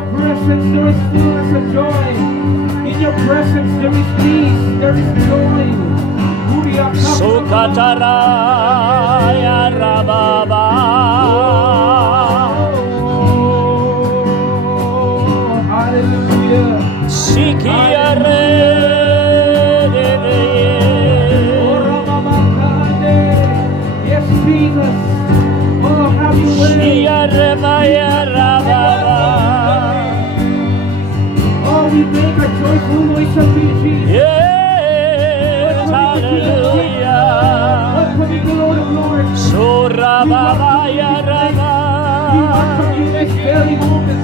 your presence there is fullness of joy. In your presence there is peace, there is joy. Sukataraya Rababa. Hallelujah. Sikiare. Yes, Jesus. Oh, have your way. Oh, we make a joyful noise unto you, Jesus. Yes, hallelujah. Welcome you, the Lord of Lords. Surabaya Rama. We welcome you in this very moment.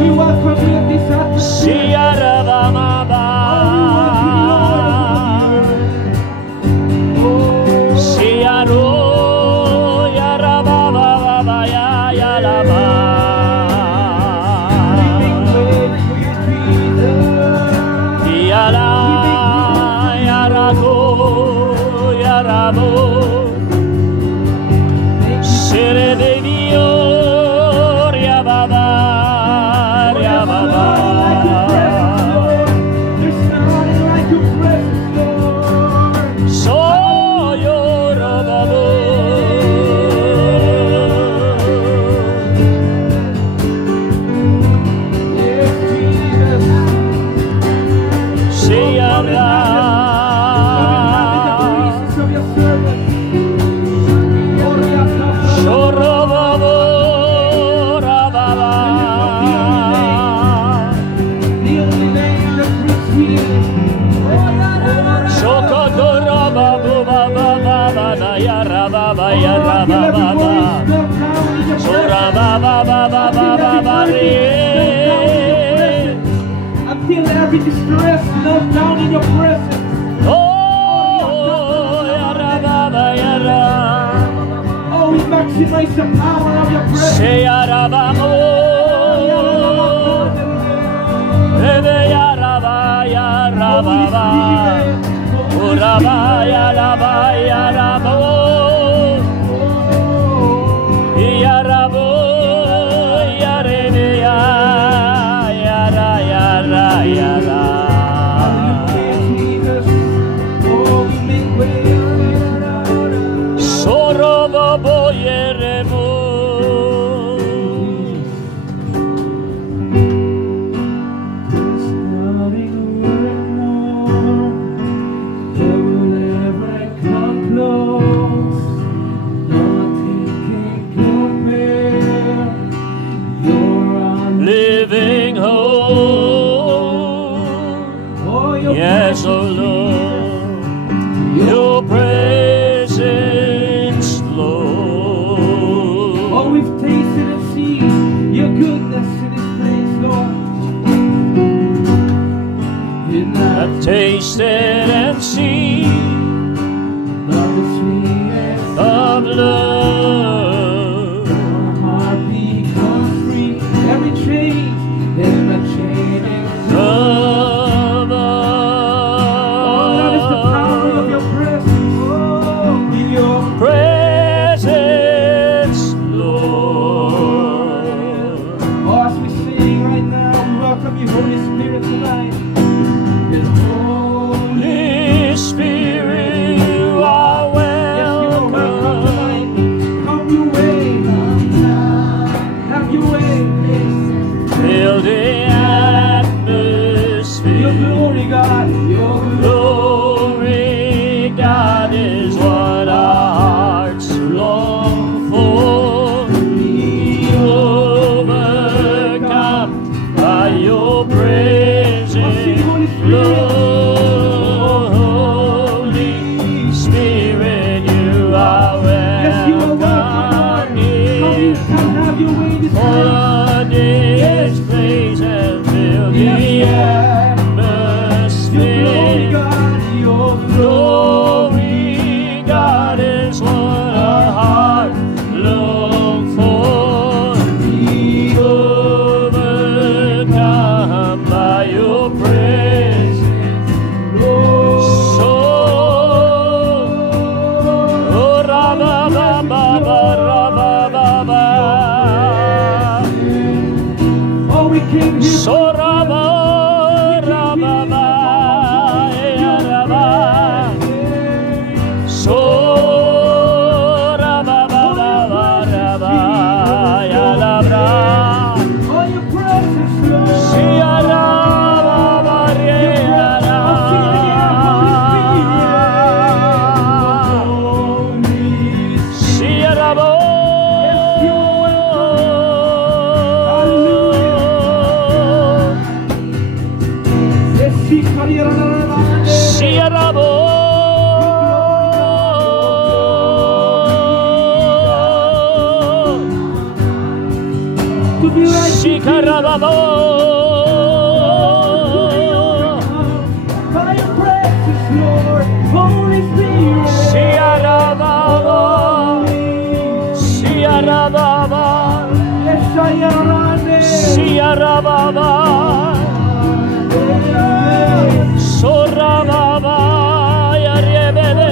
We welcome you in this atmosphere. Siarabamaba. Siaro Yarababa Yalaba. Yala Yarago Yarabo. Serebio Yababa Yababa. There's nothing like your presence, Lord. So Yorobabo. Yes, Jesus. Seyara. Of your servant. Shorobabo Rababa. The only name that brings healing. Shokotorababu Baba Baba Yarababa Yarababa. Sorababa Baba Baba. Until every distress melts down in your presence. Oh, Yarababa Yara. Oh, we maximize the power of your presence. Seyarabamo. Ebe Yaraba Yarababa. Uraba Yaraba Yarabo. Yarabo Yarebe Yara Yara Yara. Sorobo Yeremo. Living hope. Yes, oh Lord, your presence, Lord. Oh, we've tasted and seen your goodness in this place, Lord. I've tasted and seen of the sweetness of love. our heart becomes free. Every chain is Love. oh, that is the power of your presence. Oh, in your Presence, Lord. oh, as we sing right now, we welcome you, Holy Spirit, tonight. Yes, Holy Spirit, you are yes, you are welcome welcome. tonight. Come your way. Have your way. Fill the atmosphere. Your glory, God. Your Glory, God, is what our hearts long for. Be overcome by your presence, Lord. Holy Spirit, you are yes, you are welcome welcome, Lord. Come, you here. can have your way this All night. of this place and fill the atmosphere. Your Glory, God, is what our heart long for. Be overcome by your presence. So, oh, Rabba-ba-ba-ba, Rabba-ba-ba. Oh, Oh, we came here. Soraba, rababa, yaraba. Sorababa, raba, yalabra. Oh, your presence, Lord. Siaraba, yara. Siarabo. Siarabo. To be like you, Shikarababo. by your presence, Lord. Holy Spirit. Siarababo. Siarababa. Yes, I am. Siarababa. Sorababa. Yarebebe.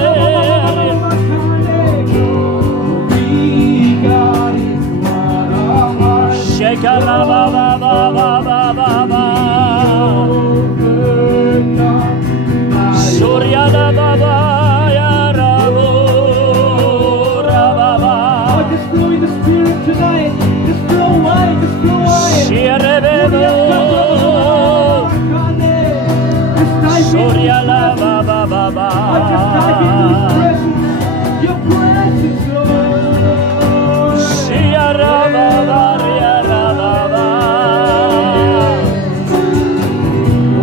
Shekarababa. Suryalababa. Yarabo. Rababa. Oh, just flow in the Spirit tonight. Just flow wide, just flow wide. Shiarebebe. Just dive into His Suryalababa. presence. Oh, just dive into His presence. Your presence, Lord. Shiarababa. Yarababa.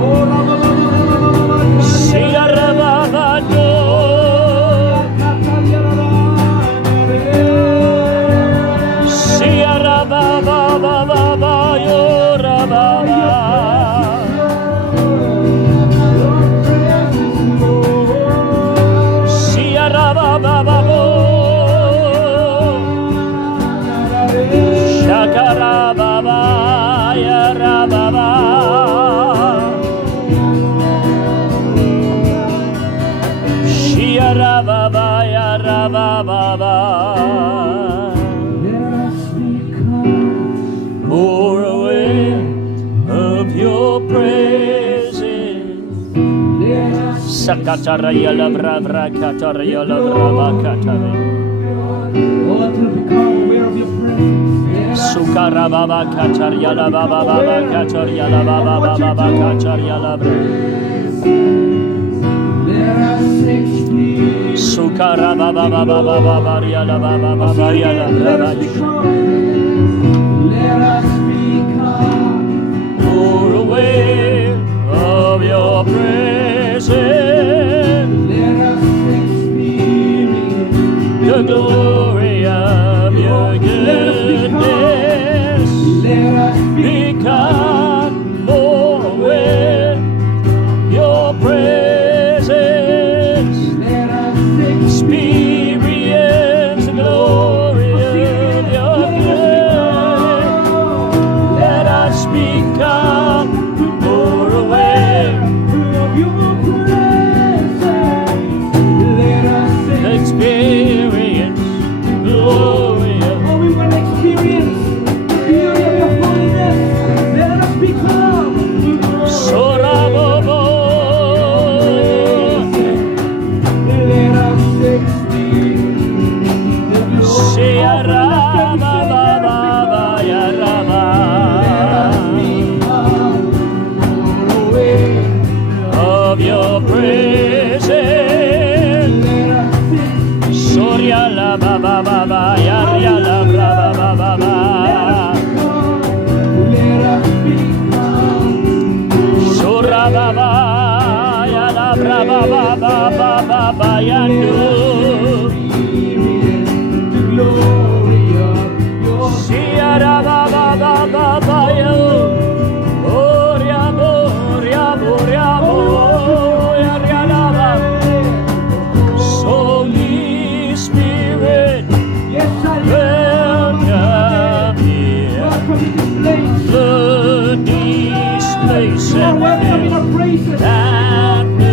Oh, la, la, la, la, la, la, la, la, la. Shiarababa. Shiarababa. Yorababa. Shiarababa. Shakarababa. Yarababa. Shiarababa. Yarababa. Let us become More aware of your presence. Let us Sakatara yalabra katara yalabra katara. Oh, to become aware of your presence. Let us Sukarababa katar yalababa katar yalababa katar yalabra. Let us experience. Sukarababa yalababa Let yalabra. us become. Let us become. More aware of your presence. Let us experience. The glory of your goodness. Let us Become more aware your presence. Let us Experience the glory of your goodness. Let us become more aware. of your presence. Let us Experience the glory of Oh, we want to experience the beauty of your holiness. Let us become. Sorabobo. Let us experience the glory. Shiarababa yaraba. Of your presence. Surya la baba baba yarya la brava baba. Surya baba ya la brava baba baba yandu. Shiara baba baba yo. Orya borya borya borya la baba. Holy Spirit, welcome here. Flood this place and fill atmosphere.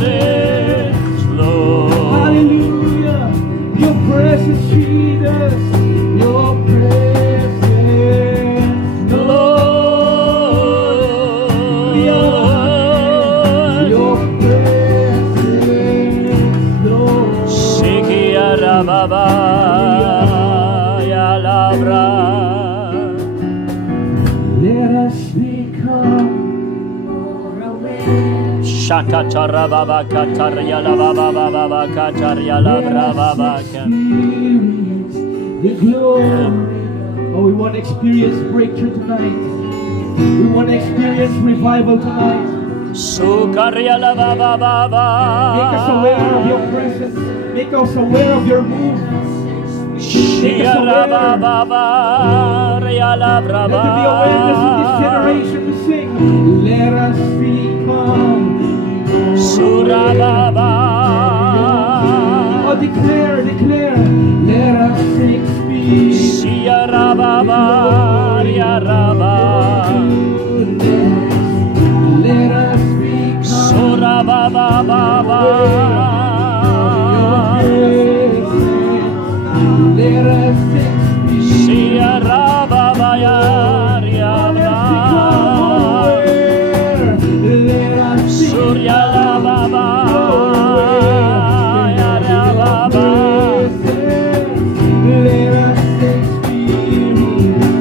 presence, Lord. Hallelujah. Your presence, Jesus. Your presence, Lord. Your presence, Lord. Sikiara baba ya labra. Let us become Shakatara baba kataria la baba baba kataria la baba. experience the glory. Oh, we want to experience breakthrough tonight. We want to experience revival tonight. Sukaria la baba baba. Make us aware of your presence. Make us aware of your move. Shiara baba baba ya la Let there be braba. awareness in this generation to sing. Let us become. Sura baba. Oh, declare. Let us experience. Shiara baba ya raba. Let us become. Sura baba baba. Let us experience. Shiara baba ya raba. Surya la baba ya raba. Let us experience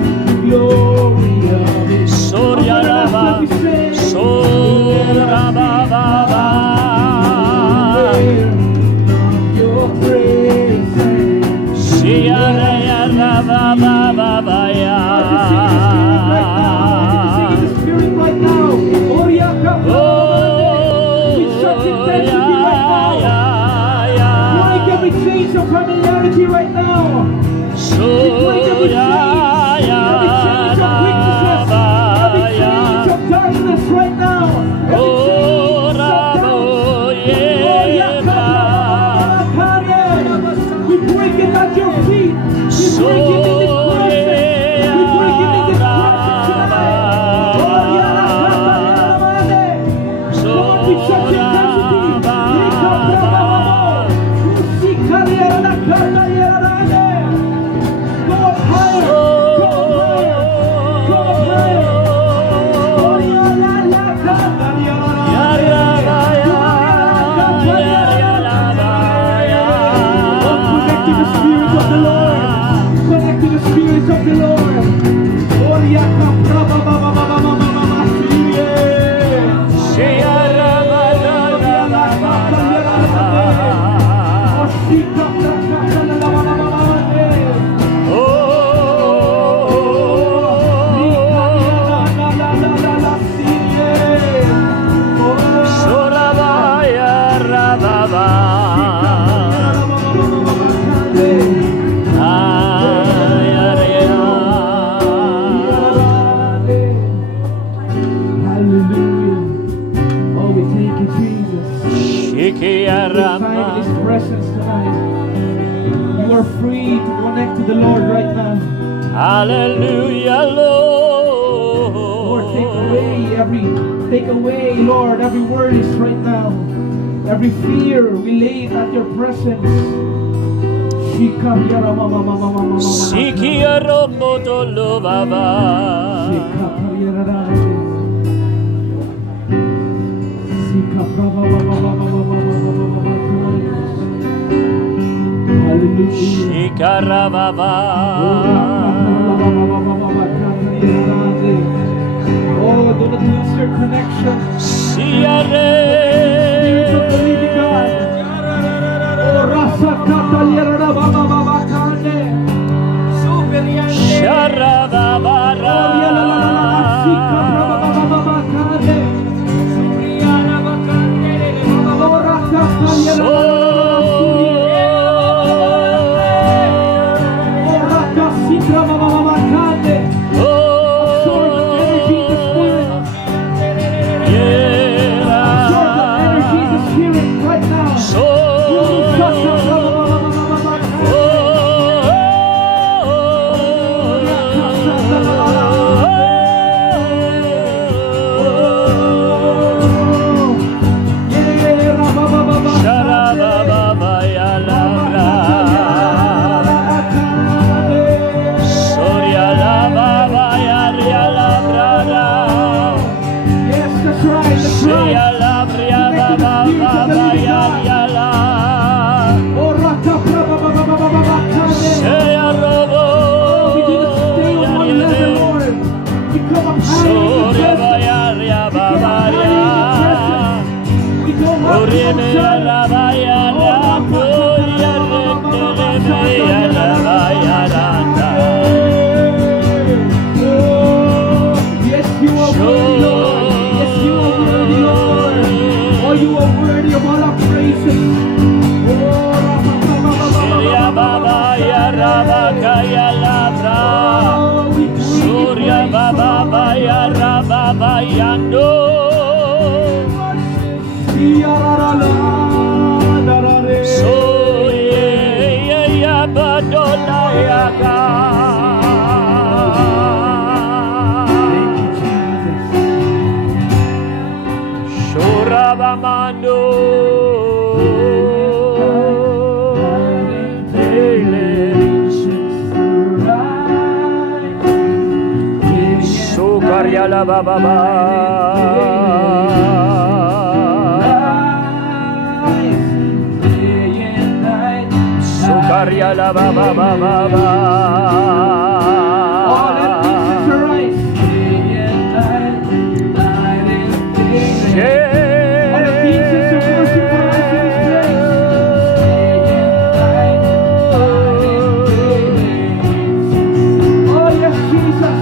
glory of it. Surya la baba. Sura baba. Your presence. Shiara ya raba baba ya. Spirit right now. Oh, yeah, come on. With such intensity right now. Break every chains of familiarity right now. Break every chains of weaknesses. Every chains of darkness right now. Every chains of doubt. Oh, yeah, come on. We break it at your feet. We break it in this presence. We break it in this presence tonight. Oh, yeah, with such intensity. Go higher. Go higher. Go higher. Oh, yeah, la, la, la, oh, connect to the Spirit of the Lord. Connect to the Spirit of the Lord. Oh, yeah, Find His presence tonight. You are free to connect to the Lord right now. Hallelujah, Lord, take away, Lord, every worries right now. Every fear, we lay it at your presence. Sikiaro modolo baba. Shikara baba. Oh, do not lose your connection. Siare. Spirit of the living God. Oh, Rasa Kataliara Baba Baba Kane. Shara baba. Spirit of the living God. Oh, we do not stay on one level, Lord. We come up higher in your presence. We come up higher in your presence. We go up to yes, you are worthy, Lord. Yes, you are worthy, Lord. Oh, you are worthy of all our praises. Surya Baba ya Rababa Yando So ya Badola Yaga Shurabamando Sukarya la Baba Sukarya la Baba All the pieces are right. All the pieces of worship are right in this place. Oh yes, Jesus.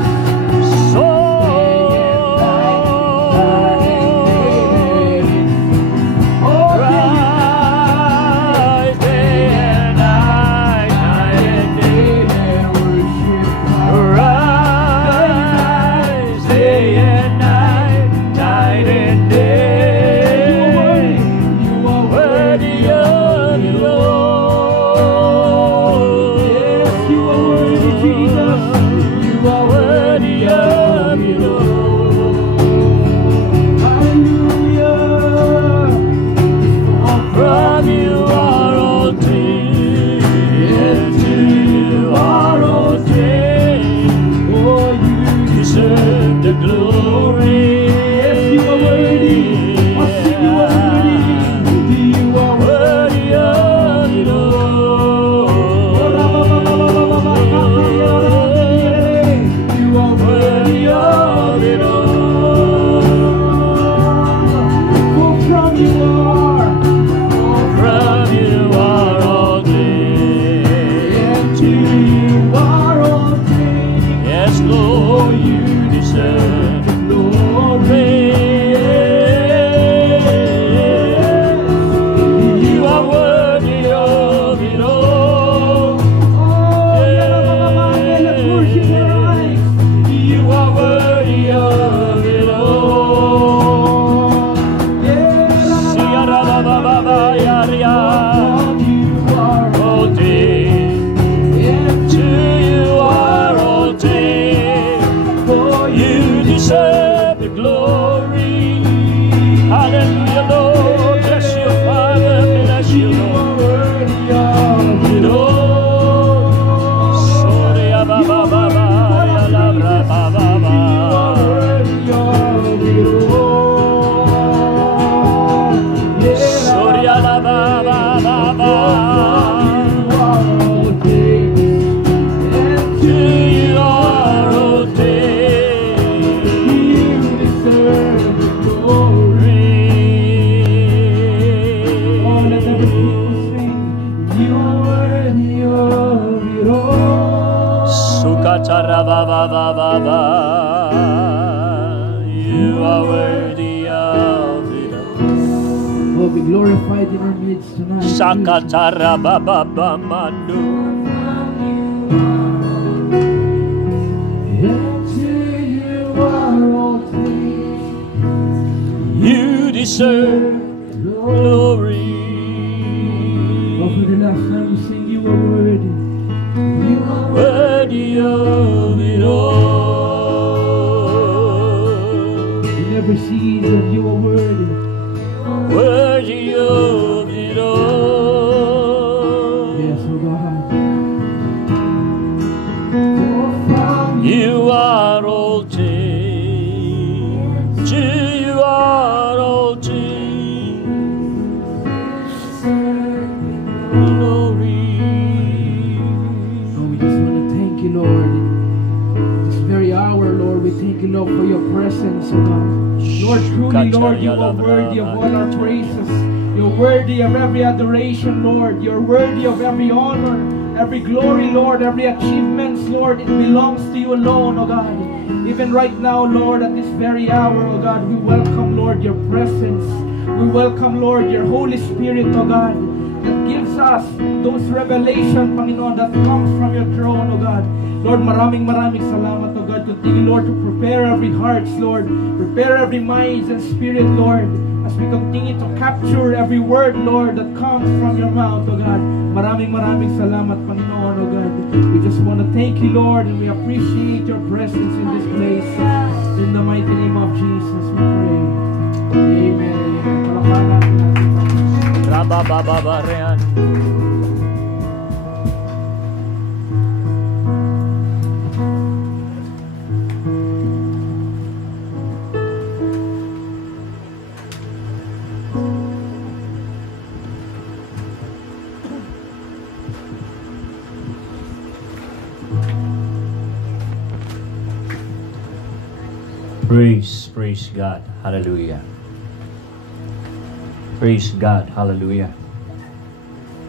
You are worthy of it all. Oh, be glorified in our midst tonight. Sakatara Baba Mando. You deserve glory. Oh, for the last time we sing, you are worthy. You are Worthy of it all. in every season. You are worthy. Worthy of it all. Yes, oh God. You are all things. You are all things. you, Lord, for your presence, O God. Lord, truly, Lord, you are worthy of all our praises. You're worthy of every adoration, Lord. You're worthy of every honor, every glory, Lord, every achievements, Lord. It belongs to you alone, O God. Even right now, Lord, at this very hour, O God, we welcome, Lord, your presence. We welcome, Lord, your Holy Spirit, O God, that gives us those revelation, Panginoon, that comes from your throne, O God. Lord, maraming salamat, O God. Continue, Lord, to prepare every hearts, Lord. Prepare every minds and spirit, Lord, as we continue to capture every word, Lord, that comes from your mouth, O God. Maraming salamat, Panginoon, O God. We just want to thank you, Lord, and we appreciate your presence in this place. In the mighty name of Jesus, we pray. Amen. Rabababarean. Praise God. Hallelujah. Praise God. Hallelujah.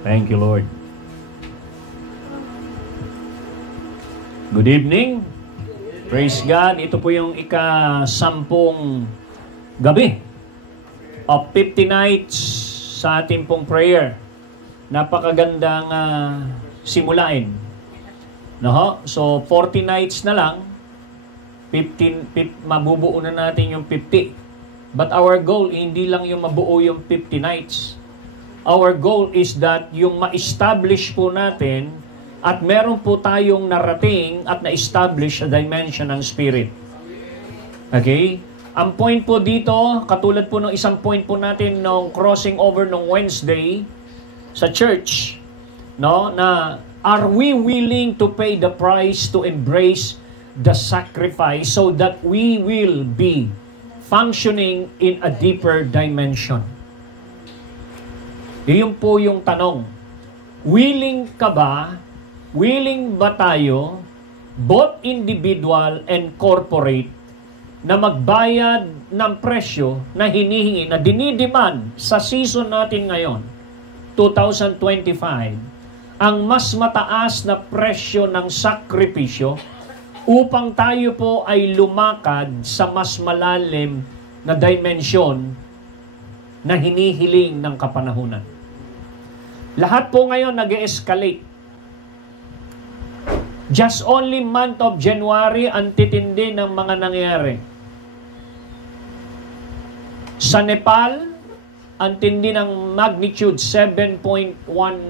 Thank you, Lord. Good evening. Praise God. Ito po yung ika-10 gabi of 50 nights sa ating pong prayer. Napakagandang simulain. No? So, 40 nights na lang. Mabubuo na natin yung 50. But our goal, hindi lang yung mabuo yung 50 nights. Our goal is that yung ma-establish po natin at meron po tayong narating at na-establish a dimension ng Spirit. Okay? Ang point po dito, katulad po ng isang point po natin nung crossing over nung Wednesday sa church, no, na are we willing to pay the price to embrace the sacrifice so that we will be functioning in a deeper dimension? Iyon po yung tanong. Willing ka ba? Willing ba tayo, both individual and corporate, na magbayad ng presyo na hinihingi, na dinidemand sa season natin ngayon, 2025, ang mas mataas na presyo ng sakripisyo upang tayo po ay lumakad sa mas malalim na dimensyon na hinihiling ng kapanahunan. Lahat po ngayon nag-escalate. Just only month of January, ang titindi ng mga nangyari. Sa Nepal, ang tindi ng magnitude 7.1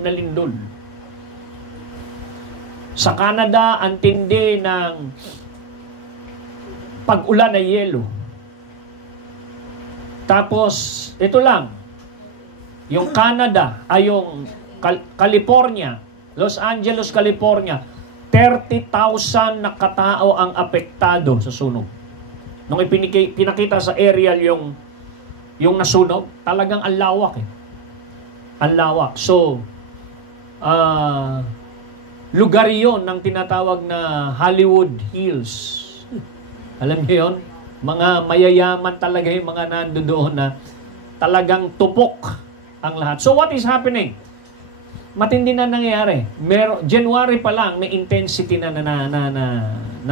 na lindol. Sa Canada, ang tindi ng pag-ulan na yelo. Tapos, ito lang, yung Canada, ay yung California, Los Angeles, California, 30,000 na katao ang apektado sa sunog. Nung pinakita sa aerial yung nasunog, talagang ang lawak eh. Ang lawak. So, lugar yon ng tinatawag na Hollywood Hills. Alam niyo yun? Mga mayayaman talaga yung mga nandoon na talagang tupok ang lahat. So what is happening? Matindi na nangyayari. January pa lang, may intensity na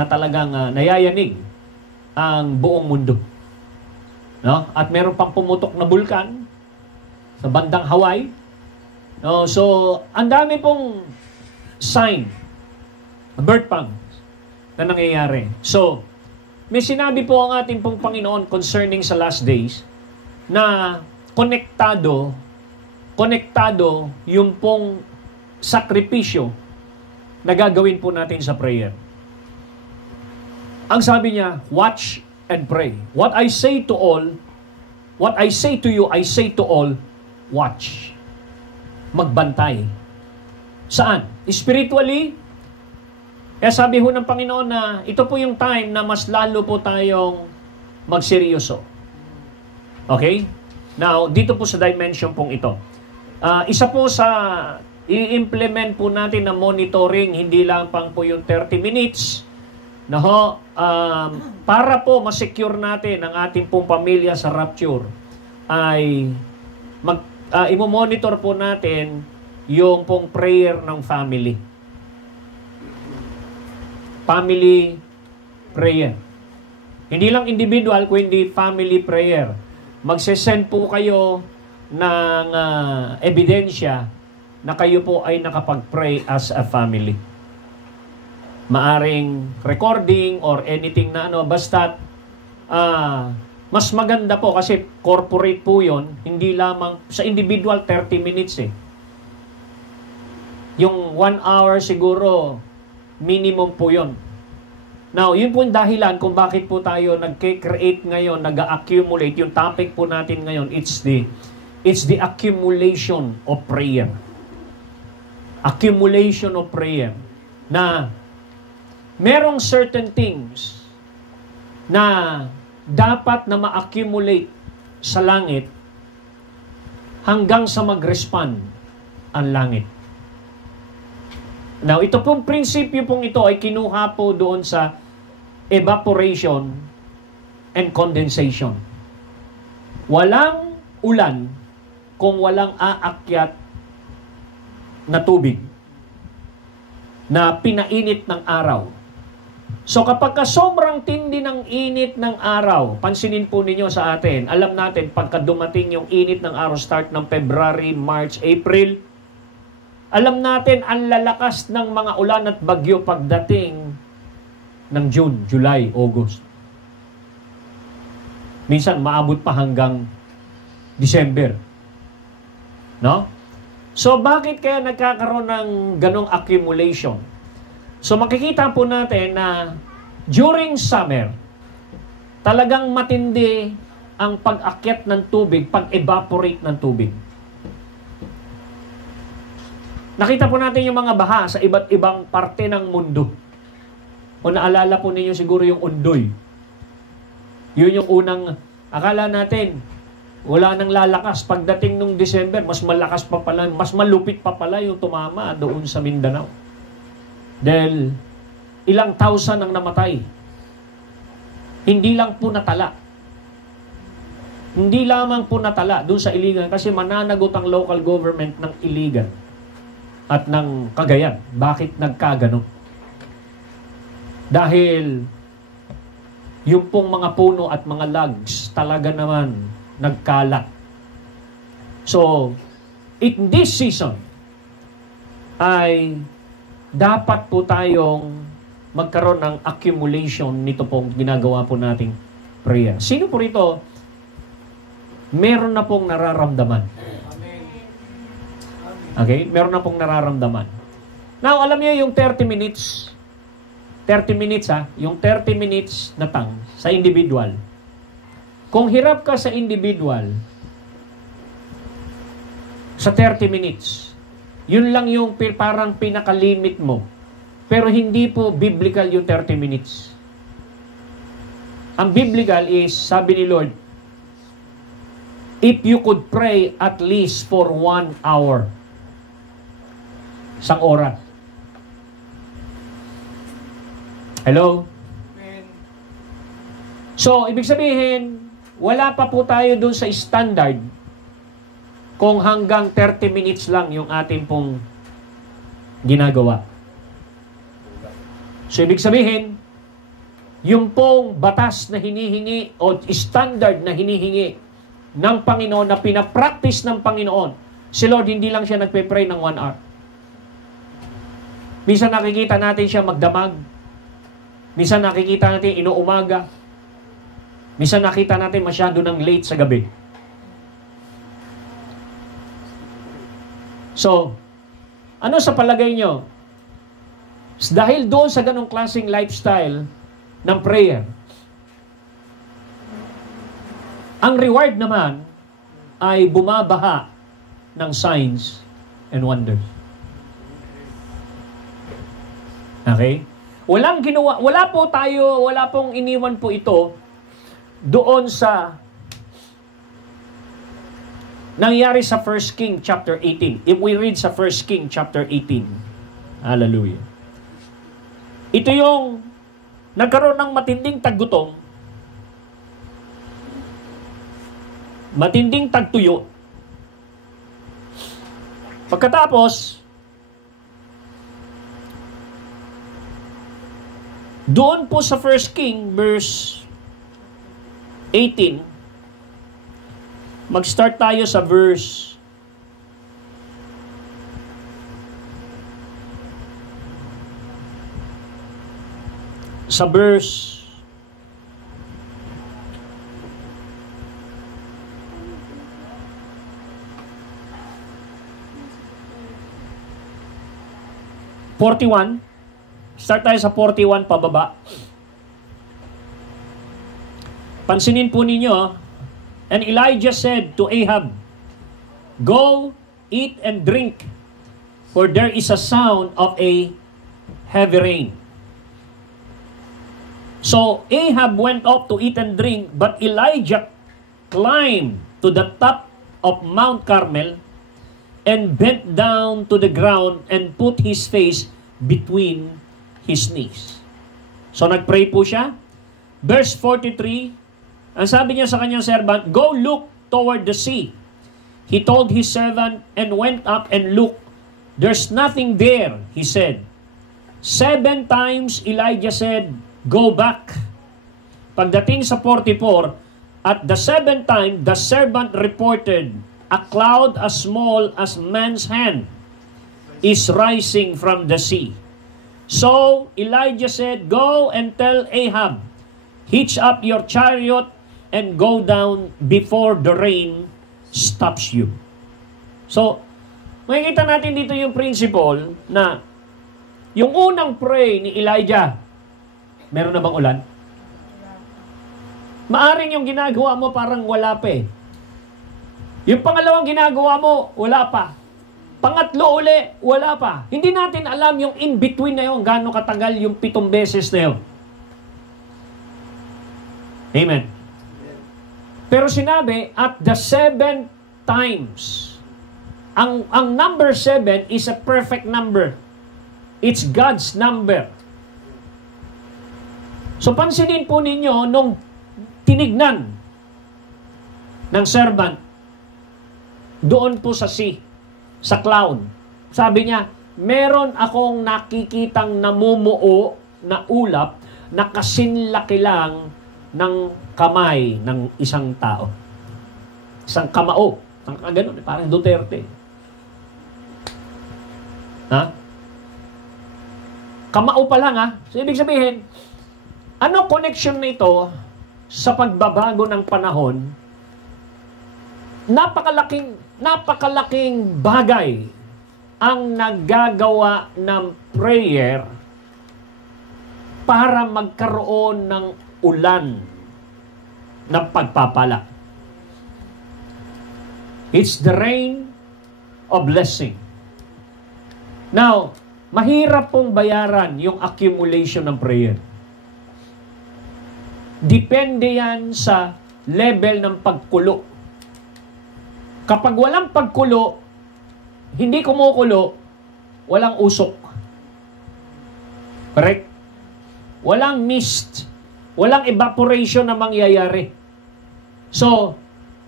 talagang nayayanig ang buong mundo. No? At meron pang pumutok na bulkan sa bandang Hawaii. No? So, ang dami pong sign, birth pangs na nangyayari. So, may sinabi po ang ating pong Panginoon concerning sa last days na konektado yung pong sakripisyo na gagawin po natin sa prayer. Ang sabi niya, watch and pray. What I say to you, I say to all, watch. Magbantay. Saan? Spiritually, sabi ho ng Panginoon na ito po yung time na mas lalo po tayong magseryoso. Okay? Now, dito po sa dimension pong ito. Isa po sa i-implement po natin na monitoring, hindi lang pang po yung 30 minutes, para po ma-secure natin ang ating pong pamilya sa rapture, ay imo-monitor po natin yung pong prayer ng family. Family prayer. Hindi lang individual, kundi family prayer. Magsesend po kayo ng ebidensya na kayo po ay nakapag-pray as a family. Maaring recording or anything na basta mas maganda po kasi corporate po yon, hindi lamang sa individual 30 minutes eh. Yung 1 hour siguro minimum po yon. Now, yun po yung dahilan kung bakit po tayo nag-create ngayon, nag-accumulate. Yung topic po natin ngayon, it's the accumulation of prayer. Accumulation of prayer. Na merong certain things na dapat na ma-accumulate sa langit hanggang sa mag-respond ang langit. Now, ito pong prinsipyo pong ito ay kinuha po doon sa evaporation and condensation. Walang ulan kung walang aakyat na tubig na pinainit ng araw. So kapag sobrang tindi ng init ng araw, pansinin po ninyo sa atin, alam natin pagka dumating yung init ng araw, start ng February, March, April, alam natin ang lalakas ng mga ulan at bagyo pagdating ng June, July, August. Minsan maabot pa hanggang December. No? So bakit kaya nagkakaroon ng ganong accumulation? So makikita po natin na during summer, talagang matindi ang pag-akyat ng tubig, pag-evaporate ng tubig. Nakita po natin yung mga baha sa iba't ibang parte ng mundo. O naalala po ninyo siguro yung Undoy. Yun yung unang, akala natin, wala nang lalakas. Pagdating nung December, mas malakas pa pala, mas malupit pa pala yung tumama doon sa Mindanao. Dahil ilang thousand ang namatay. Hindi lang po natala. Hindi lamang po natala doon sa Iligan kasi mananagot ang local government ng Iligan at ng Cagayan. Bakit nagkagano? Dahil yung pong mga puno at mga logs talaga naman nagkalat. So, in this season ay dapat po tayong magkaroon ng accumulation nito pong ginagawa po nating prayer. Sino po rito meron na pong nararamdaman? Okay? Meron na pong nararamdaman. Now, alam niyo yung 30 minutes yung 30 minutes na sa individual. Kung hirap ka sa individual, sa 30 minutes, yun lang yung parang pinaka-limit mo. Pero hindi po biblical yung 30 minutes. Ang biblical is, sabi ni Lord, if you could pray at least for 1 hour. Isang oras. Hello? So, ibig sabihin, wala pa po tayo dun sa standard kung hanggang 30 minutes lang yung ating pong ginagawa. So, ibig sabihin, yung pong batas na hinihingi o standard na hinihingi ng Panginoon, na pinapractice ng Panginoon, si Lord hindi lang siya nagpe-pray ng 1 hour. Minsan nakikita natin siya magdamag. Minsan nakikita natin inuumaga. Minsan nakita natin masyado ng late sa gabi. So, ano sa palagay nyo? Dahil doon sa ganong klaseng lifestyle ng prayer, ang reward naman ay bumabaha ng signs and wonders. Okay? Wala pong iniwan po ito doon sa nangyari sa 1 King chapter 18. If we read sa 1 King chapter 18. Hallelujah. Ito yung nagkaroon ng matinding taggutom, matinding tagtuyo. Pagkatapos, doon po sa 1 King, verse 18, mag-start tayo sa verse 41. Start tayo sa 41 pababa. Pansinin po ninyo, and Elijah said to Ahab, "Go, eat and drink, for there is a sound of a heavy rain." So Ahab went up to eat and drink, but Elijah climbed to the top of Mount Carmel and bent down to the ground and put his face between his knees. So nagpray po siya. Verse 43, ang sabi niya sa kanyang servant, "Go look toward the sea." He told his servant and went up and looked. "There's nothing there," he said. 7 times Elijah said, "Go back." Pagdating sa 44, at the 7th time, the servant reported, "A cloud as small as man's hand is rising from the sea." So Elijah said, "Go and tell Ahab, hitch up your chariot and go down before the rain stops you." So, makikita natin dito yung principle na yung unang pray ni Elijah, meron na bang ulan? Maaring yung ginagawa mo parang wala pa eh. Yung pangalawang ginagawa mo, wala pa. Pangatlo uli, wala pa. Hindi natin alam yung in-between na yun, gaano katagal yung 7 beses na yun. Amen. Pero sinabi, at the 7 times, ang number 7 is a perfect number. It's God's number. So pansinin po ninyo, nung tinignan ng servant, doon po sa sea, sa cloud, sabi niya, meron akong nakikitang namumuo na ulap na kasinlaki lang ng kamay ng isang tao. Isang kamao. Ganun, parang Duterte. Ha? Kamao pa lang ha. So, ibig sabihin, ano connection nito sa pagbabago ng panahon? Napakalaking bagay ang naggagawa ng prayer para magkaroon ng ulan ng pagpapala. It's the rain of blessing. Now, mahirap pong bayaran yung accumulation ng prayer. Depende yan sa level ng pagkulo. Kapag walang pagkulo, hindi kumukulo, walang usok. Correct? Walang mist. Walang evaporation na mangyayari. So,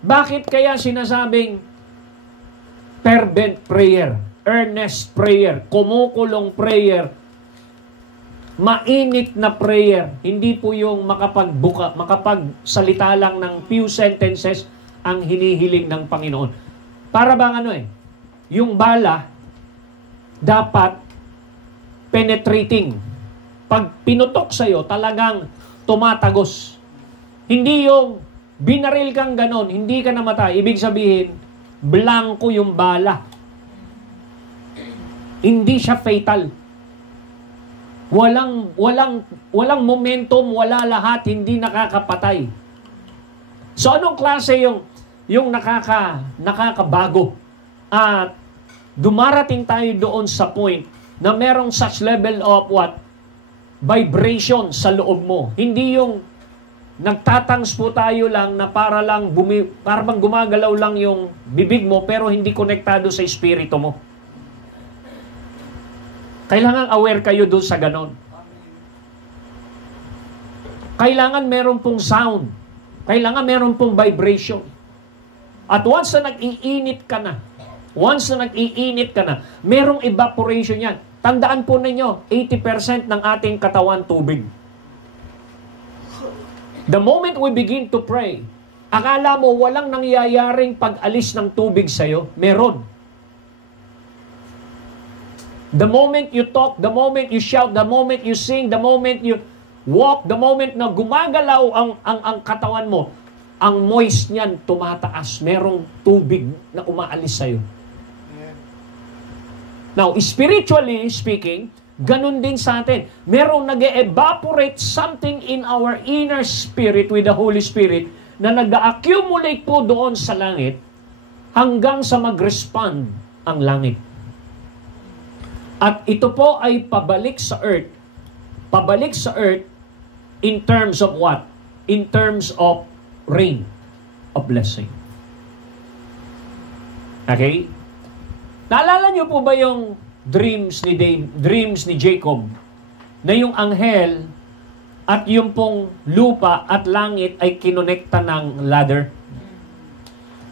bakit kaya sinasabing fervent prayer, earnest prayer, kumukulong prayer, mainit na prayer, hindi po yung makapagsalita lang ng few sentences ang hinihiling ng Panginoon. Para bang yung bala dapat penetrating. Pag pinutok sa'yo, talagang tumatagos. Hindi yung binaril kang ganon, hindi ka namatay. Ibig sabihin, blanco yung bala. Hindi siya fatal. Walang momentum, wala lahat, hindi nakakapatay. So anong klase yung nakakabago? At dumarating tayo doon sa point na merong such level of vibration sa loob mo. Hindi yung nagtatangs po tayo lang na para bang gumagalaw lang yung bibig mo pero hindi konektado sa espiritu mo. Kailangan aware kayo doon sa ganon. kailangan meron pong sound. Kailangan meron pong vibration. At once na nag-iinit ka na, merong evaporation yan. Tandaan po ninyo, 80% ng ating katawan tubig. The moment we begin to pray, akala mo walang nangyayaring pag-alis ng tubig sa'yo, meron. The moment you talk, the moment you shout, the moment you sing, the moment you walk, the moment na gumagalaw ang katawan mo, ang moist niyan tumataas. Merong tubig na umaalis sa'yo. Now, spiritually speaking, ganun din sa atin. Merong nag-evaporate something in our inner spirit with the Holy Spirit na nag-accumulate po doon sa langit hanggang sa mag-respond ang langit. At ito po ay pabalik sa earth. Pabalik sa earth in terms of what? In terms of rain of blessing. Okay? Naalala niyo po ba yung dreams ni Jacob na yung anghel at yung pong lupa at langit ay kinonekta ng ladder?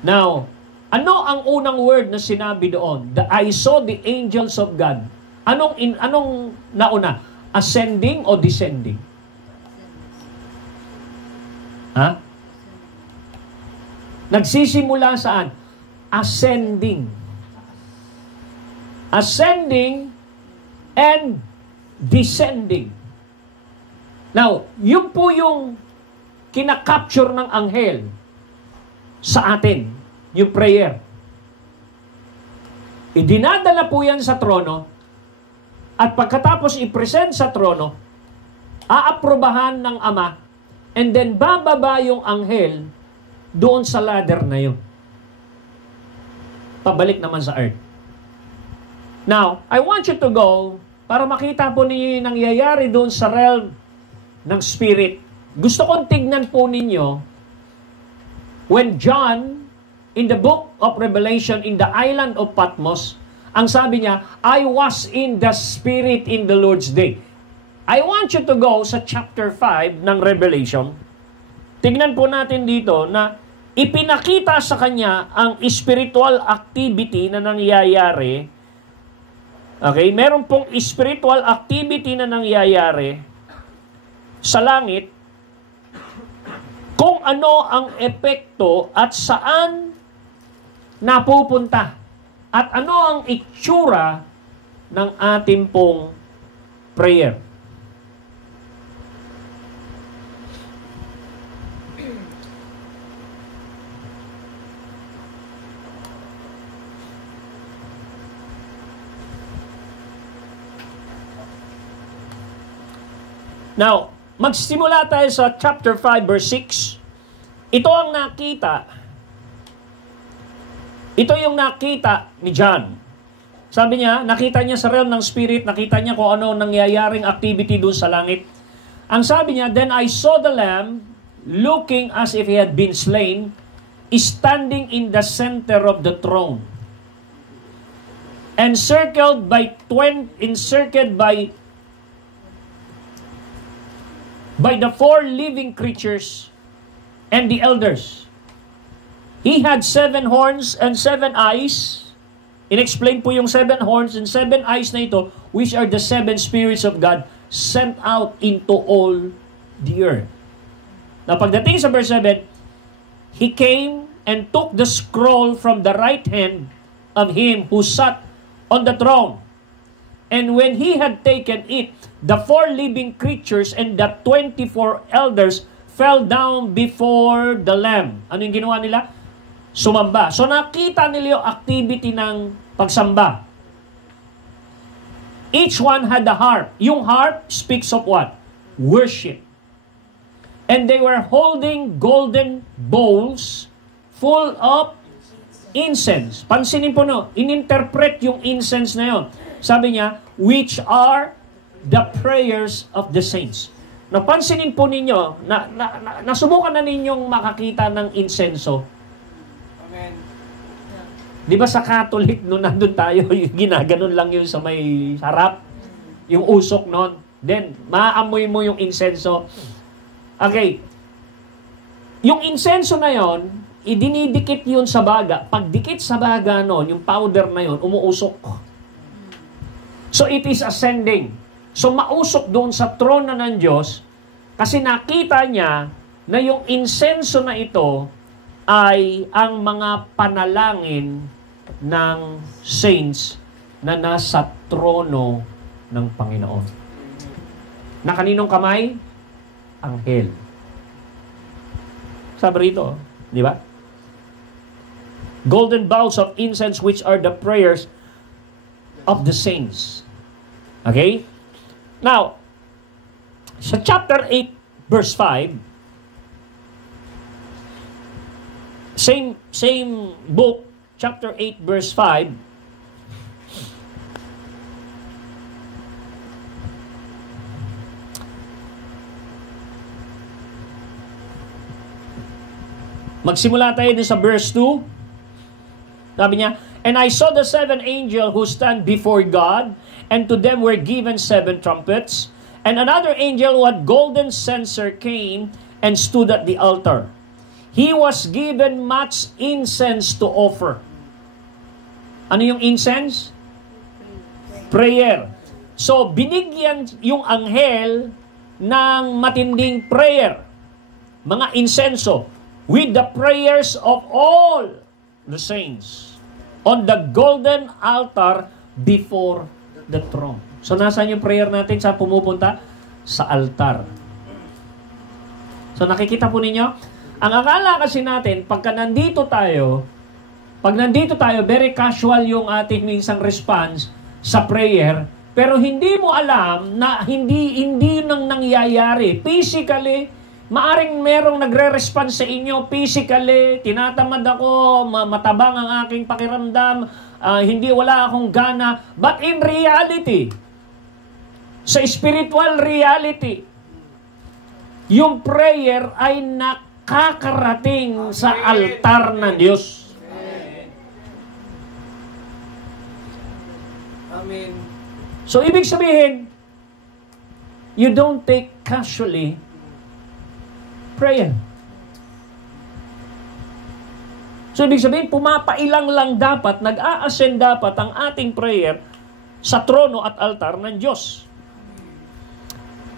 Now, ano ang unang word na sinabi doon? I saw the angels of God. Anong nauna? Ascending o descending? Ha? Nagsisimula saan? Ascending. Ascending and descending. Now, yun po yung kinakapture ng anghel sa atin, yung prayer. Idinadala po yan sa trono at pagkatapos i-present sa trono, aaprobahan ng Ama and then bababa yung anghel doon sa ladder na yun. Pabalik naman sa earth. Now, I want you to go para makita po ninyo yung nangyayari doon sa realm ng spirit. Gusto kong tignan po ninyo when John, in the book of Revelation, in the island of Patmos, ang sabi niya, I was in the spirit in the Lord's day. I want you to go sa chapter 5 ng Revelation. Tignan po natin dito na ipinakita sa kanya ang spiritual activity na nangyayari. Okay, meron pong spiritual activity na nangyayari sa langit kung ano ang epekto at saan napupunta at ano ang itsura ng ating pong prayer. Now, magsimula tayo sa chapter 5 verse 6. Ito ang nakita. Ito yung nakita ni John. Sabi niya, nakita niya sa realm ng spirit, nakita niya kung ano nangyayaring activity doon sa langit. Ang sabi niya, then I saw the Lamb looking as if he had been slain, standing in the center of the throne, encircled by the 4 living creatures and the elders. He had 7 horns and 7 eyes. In-explain po yung 7 horns and 7 eyes na ito, which are the 7 spirits of God sent out into all the earth. Now, pagdating sa verse 7, he came and took the scroll from the right hand of him who sat on the throne. And when he had taken it, the 4 living creatures and the 24 elders fell down before the Lamb. Ano yung ginawa nila? Sumamba. So nakita nila yung activity ng pagsamba. Each one had a harp. Yung harp speaks of what? Worship. And they were holding golden bowls full of incense. Pansinin po no, ininterpret yung incense na yon. Sabi niya, which are the prayers of the saints. Napansinin po ninyo, nasubukan na ninyong makakita ng insenso. Amen. Di ba sa Catholic, nung nandun tayo, ginaganon lang yun sa may harap, yung usok nun. Then, maaamoy mo yung insenso. Okay. Yung insenso na yon, idinidikit yun sa baga. Pag dikit sa baga nun, yung powder na yon, umuusok. So it is ascending. So mausok doon sa throne na ng Diyos kasi nakita niya na yung insenso na ito ay ang mga panalangin ng saints na nasa trono ng Panginoon. Na kaninong kamay? Anghel. Sabi rito, di ba? Golden bowls of incense which are the prayers of the saints. Okay? Now, sa chapter 8, verse 5, same book, chapter 8, verse 5, magsimula tayo din sa verse 2. Sabi niya, "And I saw the seven angels who stand before God, and to them were given seven trumpets. And another angel who had golden censer came and stood at the altar. He was given much incense to offer." Ano yung incense? Prayer. So, binigyan yung anghel ng matinding prayer. Mga insenso. With the prayers of all the saints on the golden altar before the throne. So, nasaan yung prayer natin? Saan pumupunta? Sa altar. So, nakikita po ninyo? Ang akala kasi natin, pag nandito tayo, very casual yung ating minsang response sa prayer, pero hindi mo alam na hindi nang nangyayari. Physically, maaring merong nagre-respond sa inyo physically, tinatamad ako, matabang ang aking pakiramdam, hindi wala akong gana. But in reality, sa spiritual reality, yung prayer ay nakakarating sa altar ng Diyos. Amen. So, ibig sabihin, you don't take casually prayer. So, ibig sabihin, pumapailang lang dapat, nag-a-ascend dapat ang ating prayer sa trono at altar ng Diyos.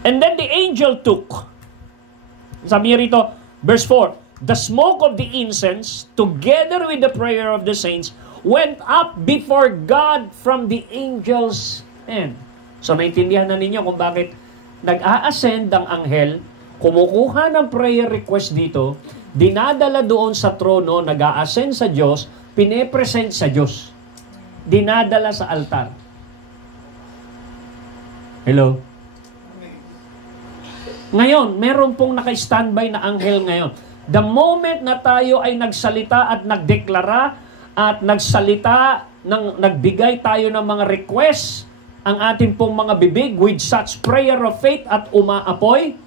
And then the angel took, sabi niya rito, verse 4, "The smoke of the incense, together with the prayer of the saints, went up before God from the angel's hand." So, naintindihan na ninyo kung bakit nag-a-ascend ang anghel, kumukuha ng prayer request dito, dinadala doon sa trono, nag-a-ascend sa Diyos, pine-present sa Diyos. Dinadala sa altar. Hello? Ngayon, meron pong naka-standby na anghel ngayon. The moment na tayo ay nagsalita at nagdeklara at nagbigay tayo ng mga request, ang ating pong mga bibig with such prayer of faith at umaapoy,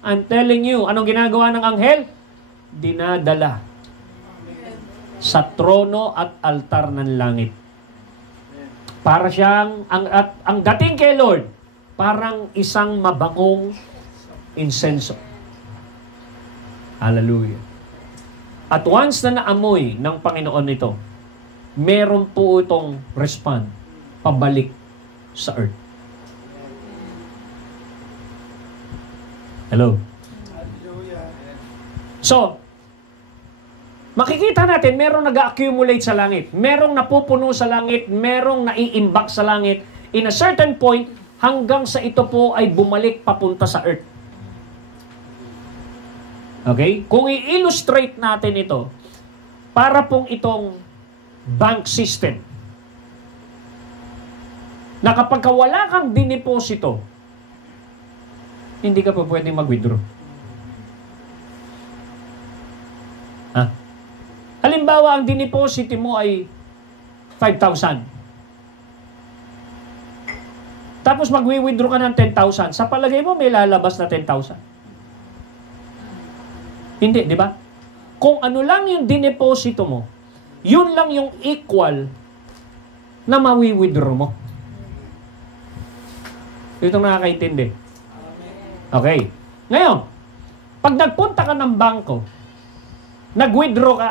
I'm telling you, anong ginagawa ng anghel? Dinadala sa trono at altar ng langit. Para siyang, ang dating kay Lord, parang isang mabangong insenso. Hallelujah. At once na naamoy ng Panginoon ito, meron po itong respond, pabalik sa earth. Hello? So, makikita natin, merong nag-accumulate sa langit, merong napupuno sa langit, merong naiimbak sa langit, in a certain point, hanggang sa ito po ay bumalik papunta sa earth. Okay? Kung i-illustrate natin ito, para pong itong bank system, na kapag wala kang dineposito, hindi ka pa pwedeng mag-withdraw. Halimbawa, ang dineposito mo ay 5,000. Tapos mag-withdraw ka ng 10,000. Sa palagay mo, may lalabas na 10,000. Hindi, di ba? Kung ano lang yung dineposito mo, yun lang yung equal na mawi-withdraw mo. Ito nakakaintindi. Okay. Ngayon, Pag nagpunta ka ng bangko, nag-withdraw ka,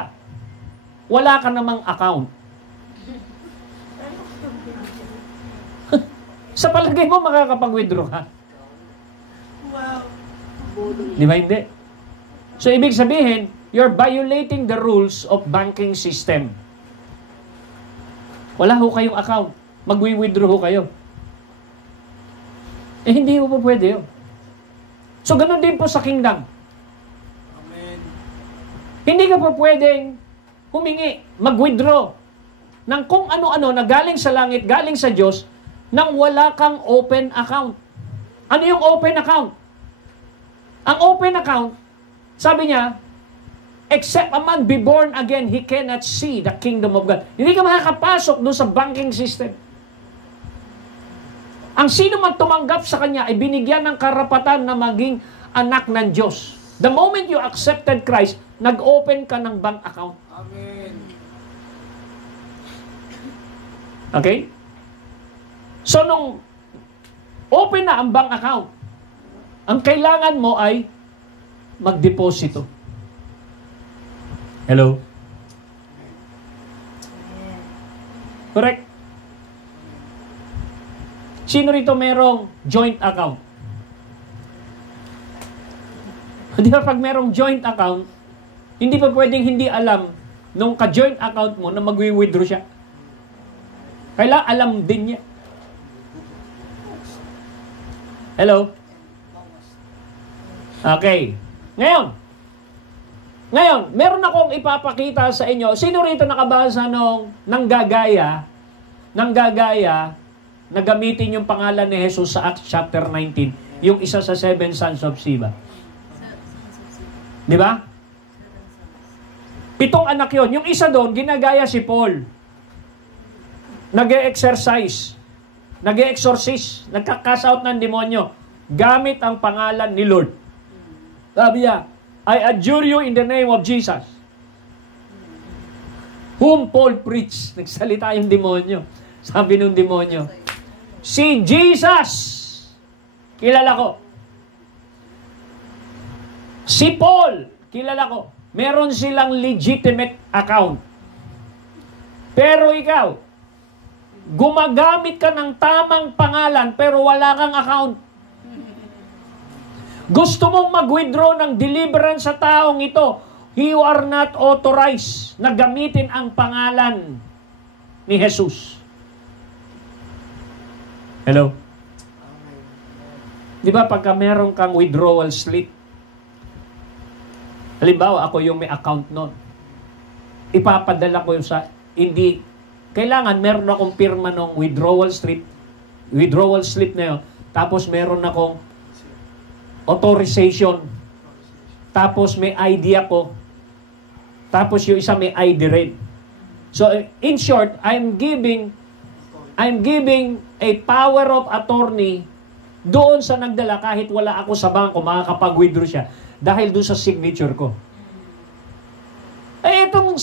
wala ka namang account. Sa palagay mo, makakapag-withdraw ka? Wow. Di ba hindi? So, ibig sabihin, you're violating the rules of banking system. Wala ho kayong account. Mag-withdraw ho kayo. Eh, hindi ho po pwede yun. So, ganun din po sa kingdom. Amen. Hindi ka po pwedeng humingi, mag-withdraw ng kung ano-ano na galing sa langit, galing sa Diyos, nang wala kang open account. Ano yung open account? Ang open account, sabi niya, except a man be born again, he cannot see the kingdom of God. Hindi ka makakapasok doon sa banking system. Ang sino man tumanggap sa kanya ay binigyan ng karapatan na maging anak ng Diyos. The moment you accepted Christ, nag-open ka ng bank account. Amen. Okay? So, nung open na ang bank account, ang kailangan mo ay magdeposito. Hello? Correct? Sino rito merong joint account? Di ba pag merong joint account, hindi pa pwedeng hindi alam nung ka-joint account mo na mag-withdraw siya. Kailangan alam din niya. Hello? Okay. Ngayon, meron akong ipapakita sa inyo. Sino rito nakabasa ng gagaya na gamitin yung pangalan ni Jesus sa Acts chapter 19, yung isa sa 7 sons of Sceva? Di ba? 7 anak yon. Yung isa doon, ginagaya si Paul. Nag-e-exercise. Nag-e-exorcist. Nagka-cast out ng demonyo. Gamit ang pangalan ni Lord. Sabi niya, I adjure you in the name of Jesus, whom Paul preached. Nagsalita yung demonyo. Sabi nung demonyo, si Jesus, kilala ko. Si Paul, kilala ko. Meron silang legitimate account. Pero ikaw, gumagamit ka ng tamang pangalan pero wala kang account. Gusto mong mag-withdraw ng deliverance sa taong ito, you are not authorized na gamitin ang pangalan ni Jesus. Hello? Di ba pagka meron kang withdrawal slip, halimbawa ako yung may account nun, ipapadala ko yung sa, hindi, kailangan meron akong pirma ng withdrawal slip na yun, tapos meron akong authorization, tapos may ID ako, tapos yung isa may ID rin. So, in short, I'm giving a power of attorney doon sa nagdala kahit wala ako sa bangko, makakapag-withdraw siya dahil doon sa signature ko. Eh, itong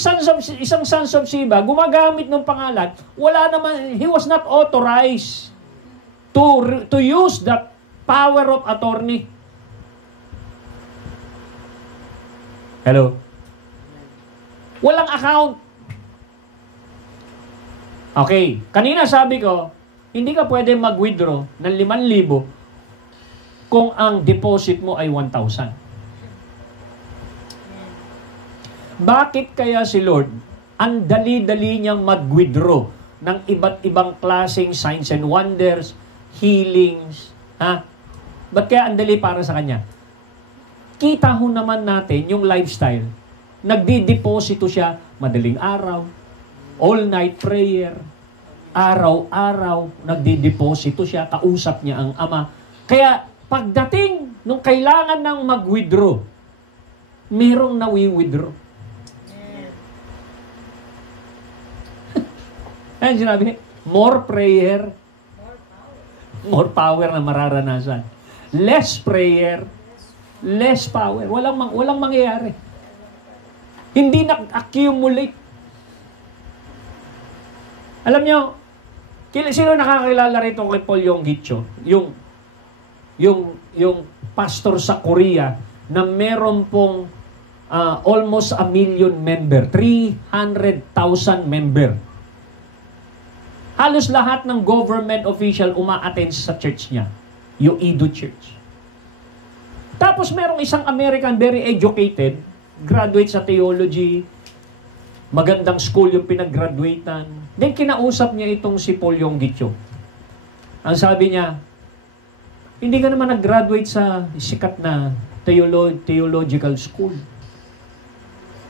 isang sons of Sceva, gumagamit ng pangalan, wala naman, he was not authorized to use that power of attorney. Hello? Walang account. Okay. Kanina sabi ko, hindi ka pwede mag-withdraw ng 5,000 kung ang deposit mo ay 1,000. Bakit kaya si Lord, ang dali-dali niyang mag-withdraw ng iba't ibang klaseng signs and wonders, healings, ha? Ba't kaya ang dali para sa Kanya? Kita ho naman natin yung lifestyle. Nagdi-deposito siya madaling araw, all-night prayer, araw-araw, nagdi-deposito siya, kausap niya ang Ama. Kaya pagdating nung kailangan ng mag-withdraw, merong nawi-withdraw. Ayan sinabi, more prayer, more power na mararanasan. Less prayer, less power. Walang mangyayari. Hindi na-accumulate. Alam nyo, sino nakakilala rito kay Paul Yonggi Cho? Yung pastor sa Korea na meron pong almost 1 million member, 300,000 member. Halos lahat ng government official uma-attend sa church niya, yung Edu Church. Tapos merong isang American, very educated, graduate sa theology, magandang school yung pinag-graduatean. Then kinausap niya itong si Paul Yonggi-Cho. Ang sabi niya, hindi ka naman nag-graduate sa sikat na theological school.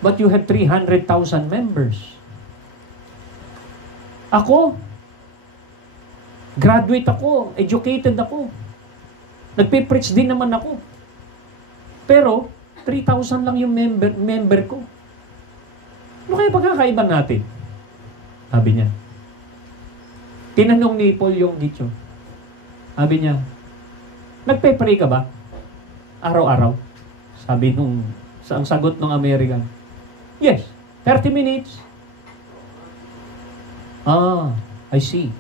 But you have 300,000 members. Ako, graduate ako, educated ako. Nagpipreach din naman ako. Pero, 3,000 lang yung member ko. Ano kaya pagkakaiba natin? Sabi niya. Tinanong ni Paul Yonggi-Cho. Sabi niya, nagpe-pray ka ba? Araw-araw? Sabi ang sagot ng American. Yes, 30 minutes. I see.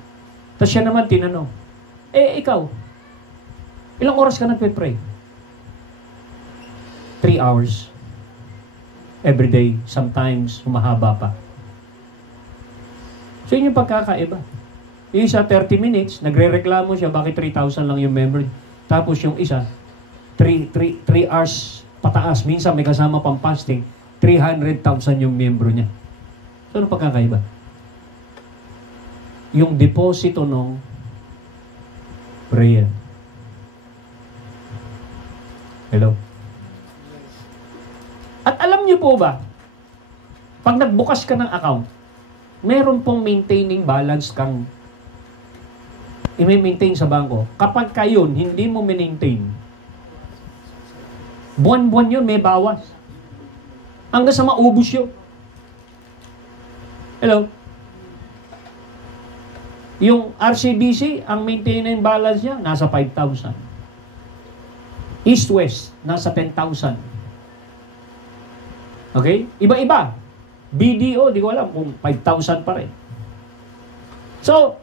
Tapos siya naman tinanong, ikaw, ilang oras ka nagpe-pray? 3 hours. Every day, sometimes humahaba pa. So yun yung pagkakaiba. Yung isa 30 minutes, nagre-reklamo siya, bakit 3,000 lang yung member? Tapos yung isa, 3 hours pataas. Minsan may kasama pang fasting, 300,000 yung membro niya. So ano pagkakaiba? Yung deposito ng prayer. Hello? At alam niyo po ba, pag nagbukas ka ng account, meron pong maintaining balance kang i-maintain sa bangko. Kapag kayon, hindi mo maintain, buwan-buwan yun, may bawas. Hanggang sa maubos yun. Hello? Yung RCBC, ang maintaining balance niya, nasa 5,000. East-West, nasa 10,000. Okay? Iba-iba. BDO, di ko alam kung 5,000 pa rin. So,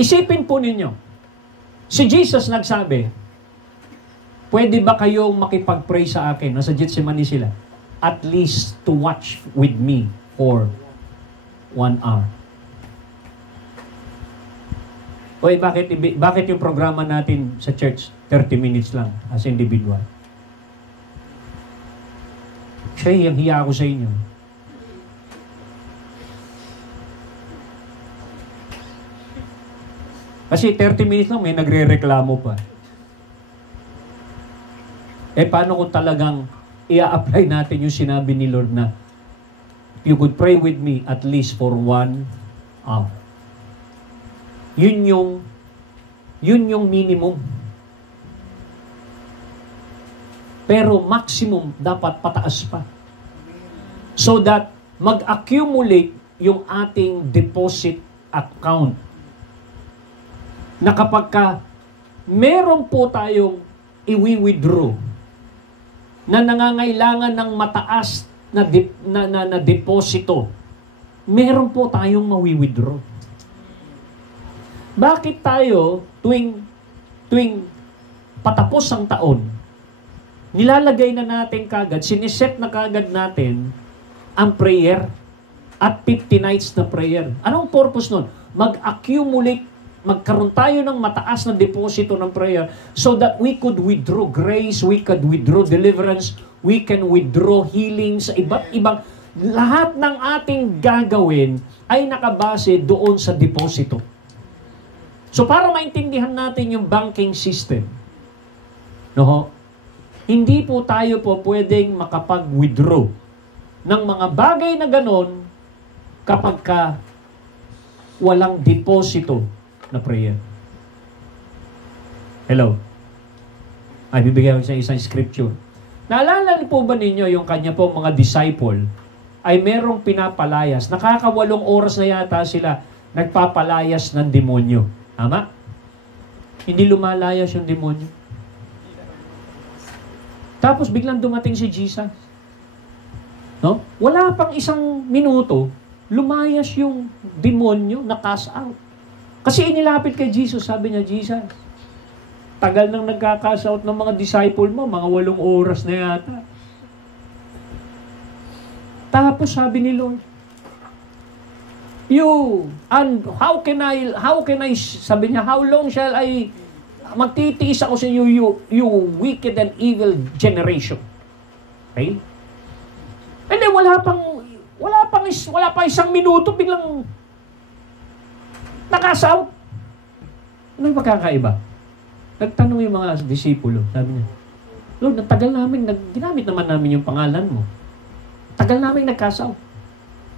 isipin po ninyo, si Jesus nagsabi, pwede ba kayong makipag-pray sa akin? Nasa Gethsemane sila. At least to watch with me for 1 hour. Oy, bakit yung programa natin sa church 30 minutes lang as individual? Siya, hiya ako sa inyo. Kasi 30 minutes lang, may nagre-reklamo pa. Paano kung talagang i-apply natin yung sinabi ni Lord na you could pray with me at least for 1 hour. Yun yung minimum. Pero maximum dapat pataas pa. So that mag-accumulate yung ating deposit account. Na kapag ka meron po tayong i-withdraw na nangangailangan ng mataas na deposito, meron po tayong mawi-withdraw. Bakit tayo tuwing patapos ang taon, nilalagay na natin kagad, siniset na kagad natin ang prayer at 50 nights na prayer. Anong purpose nun? Mag-accumulate, magkaroon tayo ng mataas na deposito ng prayer so that we could withdraw grace, we could withdraw deliverance, we can withdraw healing sa iba't ibang. Lahat ng ating gagawin ay nakabase doon sa deposito. So para maintindihan natin yung banking system, no? Hindi po tayo po pwedeng makapag-withdraw ng mga bagay na ganon kapag ka walang deposito na prayer. Hello? Ay, bibigyan ko sa isang scripture. Naalala po ba ninyo yung kanya po mga disciple ay merong pinapalayas. Nakaka8 oras na yata sila nagpapalayas ng demonyo. Tama? Hindi lumalayas yung demonyo. Tapos biglang dumating si Jesus. No? Wala pang 1 minuto, lumayas yung demonyo na cast out. Kasi inilapit kay Jesus, sabi niya, Jesus, Tagal nang nagkakasout ng mga disciple mo, mga 8 oras na yata. Tapos sabi ni Lord, and how can I, sabi niya, how long shall I, magtitiis ako sa inyo, you wicked and evil generation. Okay? And then wala pa isang minuto, biglang nakasaw. Ano yung magkakaiba? Nagtanong yung mga disipulo, sabi niya, Lord, natagal namin, ginamit naman namin yung pangalan mo. Tagal namin nagkasaw.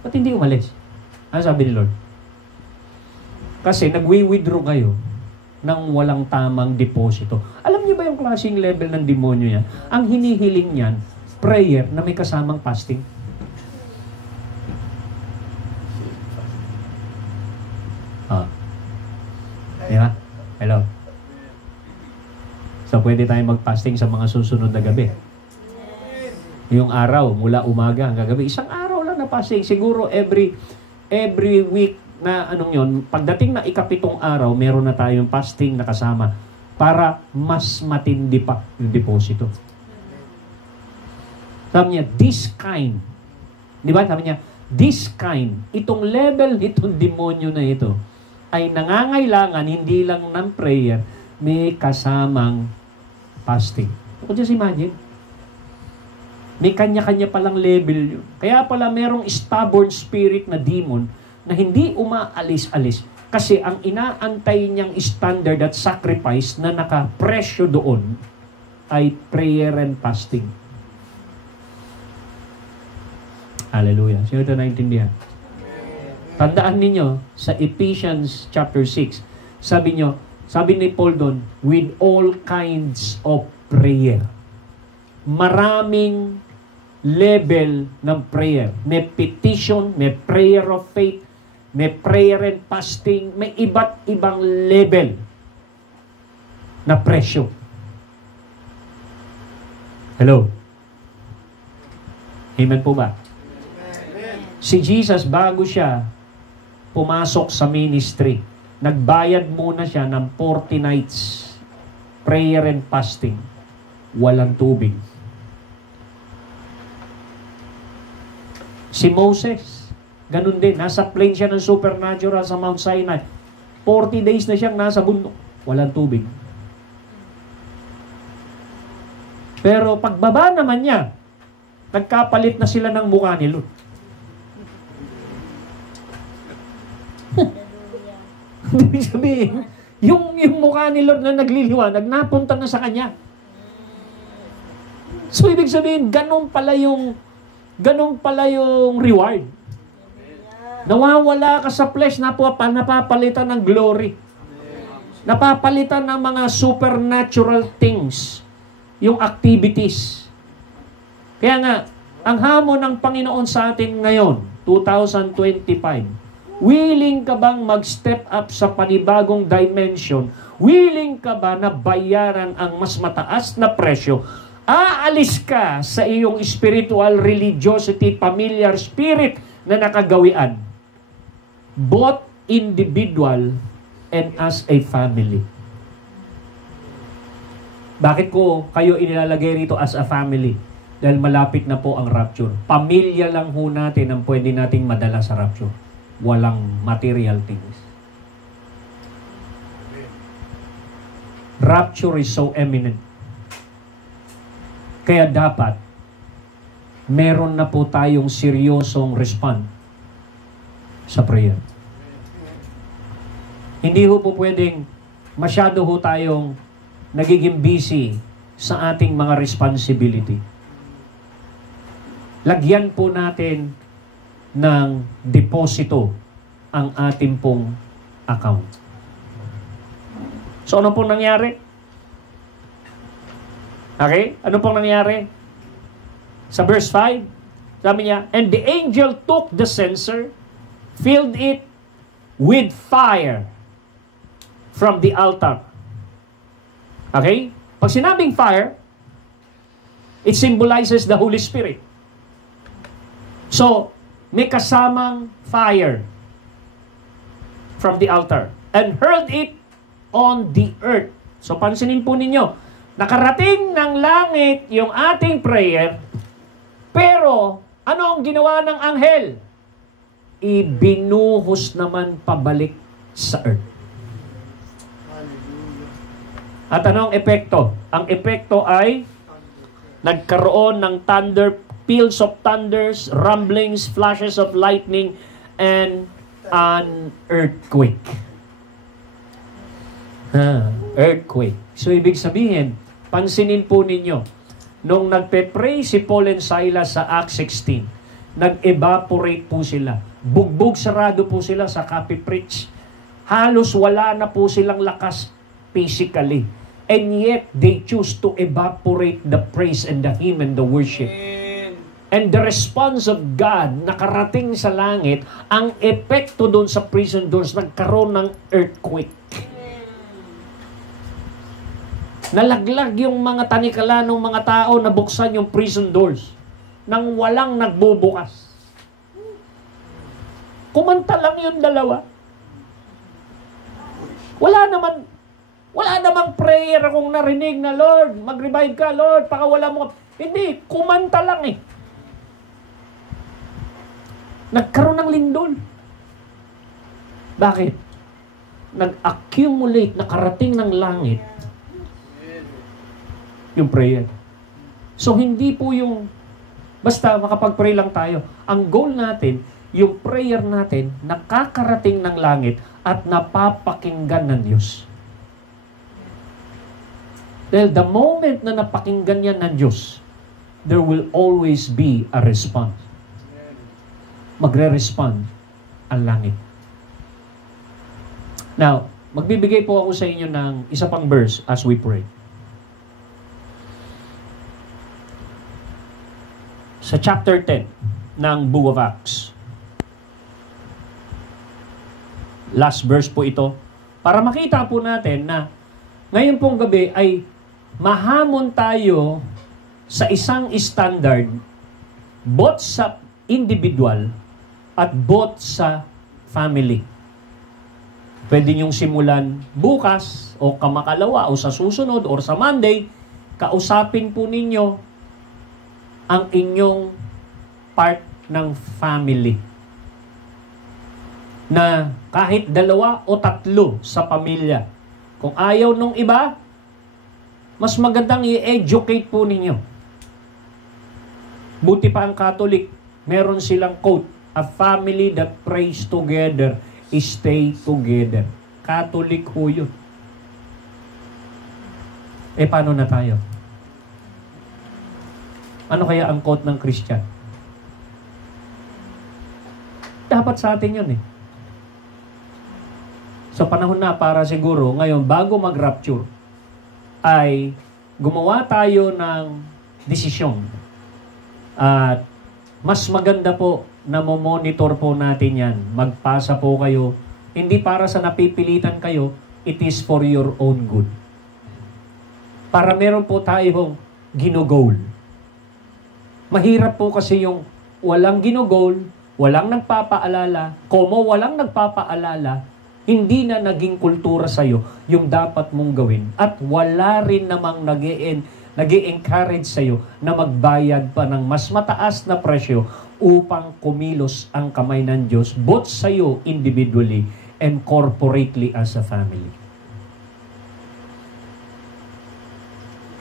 Ba't hindi umalis? Ano sabi ni Lord? Kasi nagwi-withdraw kayo ng walang tamang deposito. Alam niyo ba yung klaseng level ng demonyo yan? Ang hinihiling niyan, prayer na may kasamang fasting. Yeah? Hello? So, pwede tayong mag-fasting sa mga susunod na gabi. Yung araw, mula umaga hanggang gabi. Isang araw lang na fasting. Siguro every week na pagdating na ika-7 araw, meron na tayong fasting na kasama para mas matindi pa yung deposito. Sabi niya, this kind. Di ba? Sabi niya, this kind. Itong level, itong demonyo na ito, ay nangangailangan hindi lang ng prayer, may kasamang fasting. So, just imagine. May kanya-kanya palang level yun. Kaya pala merong stubborn spirit na demon na hindi umaalis-alis kasi ang inaantay niyang standard at sacrifice na nakapresyo doon ay prayer and fasting. Hallelujah. Sino ito naintindihan? Tandaan ninyo, sa Ephesians chapter 6, sabi ni Paul doon, with all kinds of prayer. Maraming level ng prayer. May petition, may prayer of faith, may prayer and fasting, may iba't ibang level na presyo. Hello? Amen po ba? Si Jesus, bago siya pumasok sa ministry, nagbayad muna siya ng 40 nights prayer and fasting. Walang tubig. Si Moses, ganun din. Nasa plane siya ng supernatural sa Mount Sinai. 40 days na siyang nasa bundok. Walang tubig. Pero pagbaba naman niya, nagkapalit na sila ng mukha ni Lot. Ibig sabihin, yung mukha ni Lord na nagliliwanag, napunta na sa kanya. So, ibig sabihin, ganun pala yung reward. Nawawala ka sa flesh, napapalitan ng glory. Napapalitan ng mga supernatural things, yung activities. Kaya nga, ang hamon ng Panginoon sa atin ngayon, 2025, willing ka bang mag-step up sa panibagong dimension? Willing ka ba na bayaran ang mas mataas na presyo? Aalis ka sa iyong spiritual religiosity, familiar spirit na nakagawian. Both individual and as a family. Bakit ko kayo inilalagay rito as a family? Dahil malapit na po ang rapture. Pamilya lang ho natin ang pwede nating madala sa rapture. Walang material things. Rapture is so eminent. Kaya dapat meron na po tayong seryosong respond sa prayer. Hindi ho po pwedeng masyado ho tayong nagiging busy sa ating mga responsibility. Lagyan po natin ng deposito ang ating pong account. So, ano pong nangyari? Okay? Ano pong nangyari? Sa verse 5, sabi niya, and the angel took the censer, filled it with fire from the altar. Okay? Pag sinabing fire, it symbolizes the Holy Spirit. So, may kasamang fire from the altar and hurled it on the earth. So pansinin po ninyo, nakarating ng langit yung ating prayer, pero ano ang ginawa ng anghel? Ibinuhos naman pabalik sa earth. At ano ang epekto? Ang epekto ay nagkaroon ng thunder, peals of thunders, rumblings, flashes of lightning, and an earthquake. Earthquake. So, ibig sabihin, pansinin po ninyo, nung nagpe-pray si Paul and Silas sa Acts 16, nag-evaporate po sila. Bugbog sarado po sila sa copy-preach. Halos wala na po silang lakas physically. And yet, they choose to evaporate the praise and the hymn and the worship. And the response of God, nakarating sa langit, ang epekto doon sa prison doors, nagkaroon ng earthquake. Nalaglag yung mga tanikala ng mga tao na buksan yung prison doors nang walang nagbubukas. Kumanta lang yung dalawa. Wala namang prayer akong narinig na, Lord, mag-revive ka, Lord, pakawala mo. Hindi, kumanta lang eh. Nagkaroon ng lindol. Bakit? Nag-accumulate, nakarating ng langit yung prayer. So, hindi po yung basta makapag-pray lang tayo. Ang goal natin, yung prayer natin, nakakarating ng langit at napapakinggan ng Diyos. Dahil the moment na napakinggan yan ng Diyos, there will always be a response. Magre-respond ang langit. Now, magbibigay po ako sa inyo ng isa pang verse as we pray. Sa chapter 10 ng Book of Acts. Last verse po ito. Para makita po natin na ngayon pong gabi ay mahamon tayo sa isang standard both sa individual at both sa family. Pwede niyong simulan bukas o kamakalawa o sa susunod o sa Monday, kausapin po ninyo ang inyong part ng family. Na kahit 2 o 3 sa pamilya. Kung ayaw nung iba, mas magandang i-educate po ninyo. Buti pa ang Catholic, meron silang quote, a family that prays together stay together. Catholic ho yun. Paano na tayo? Ano kaya ang quote ng Christian? Dapat sa atin yun eh. So panahon na para siguro, ngayon, bago mag-rapture, ay gumawa tayo ng desisyon. At mas maganda po na monitor po natin yan. Magpasa po kayo. Hindi para sa napipilitan kayo, it is for your own good. Para meron po tayong ginugol. Mahirap po kasi yung walang ginugol, walang nagpapaalala, walang nagpapaalala, hindi na naging kultura sa'yo yung dapat mong gawin. At wala rin namang nag-i-encourage sa'yo na magbayad pa ng mas mataas na presyo upang kumilos ang kamay ng Diyos both sa'yo individually and corporately as a family.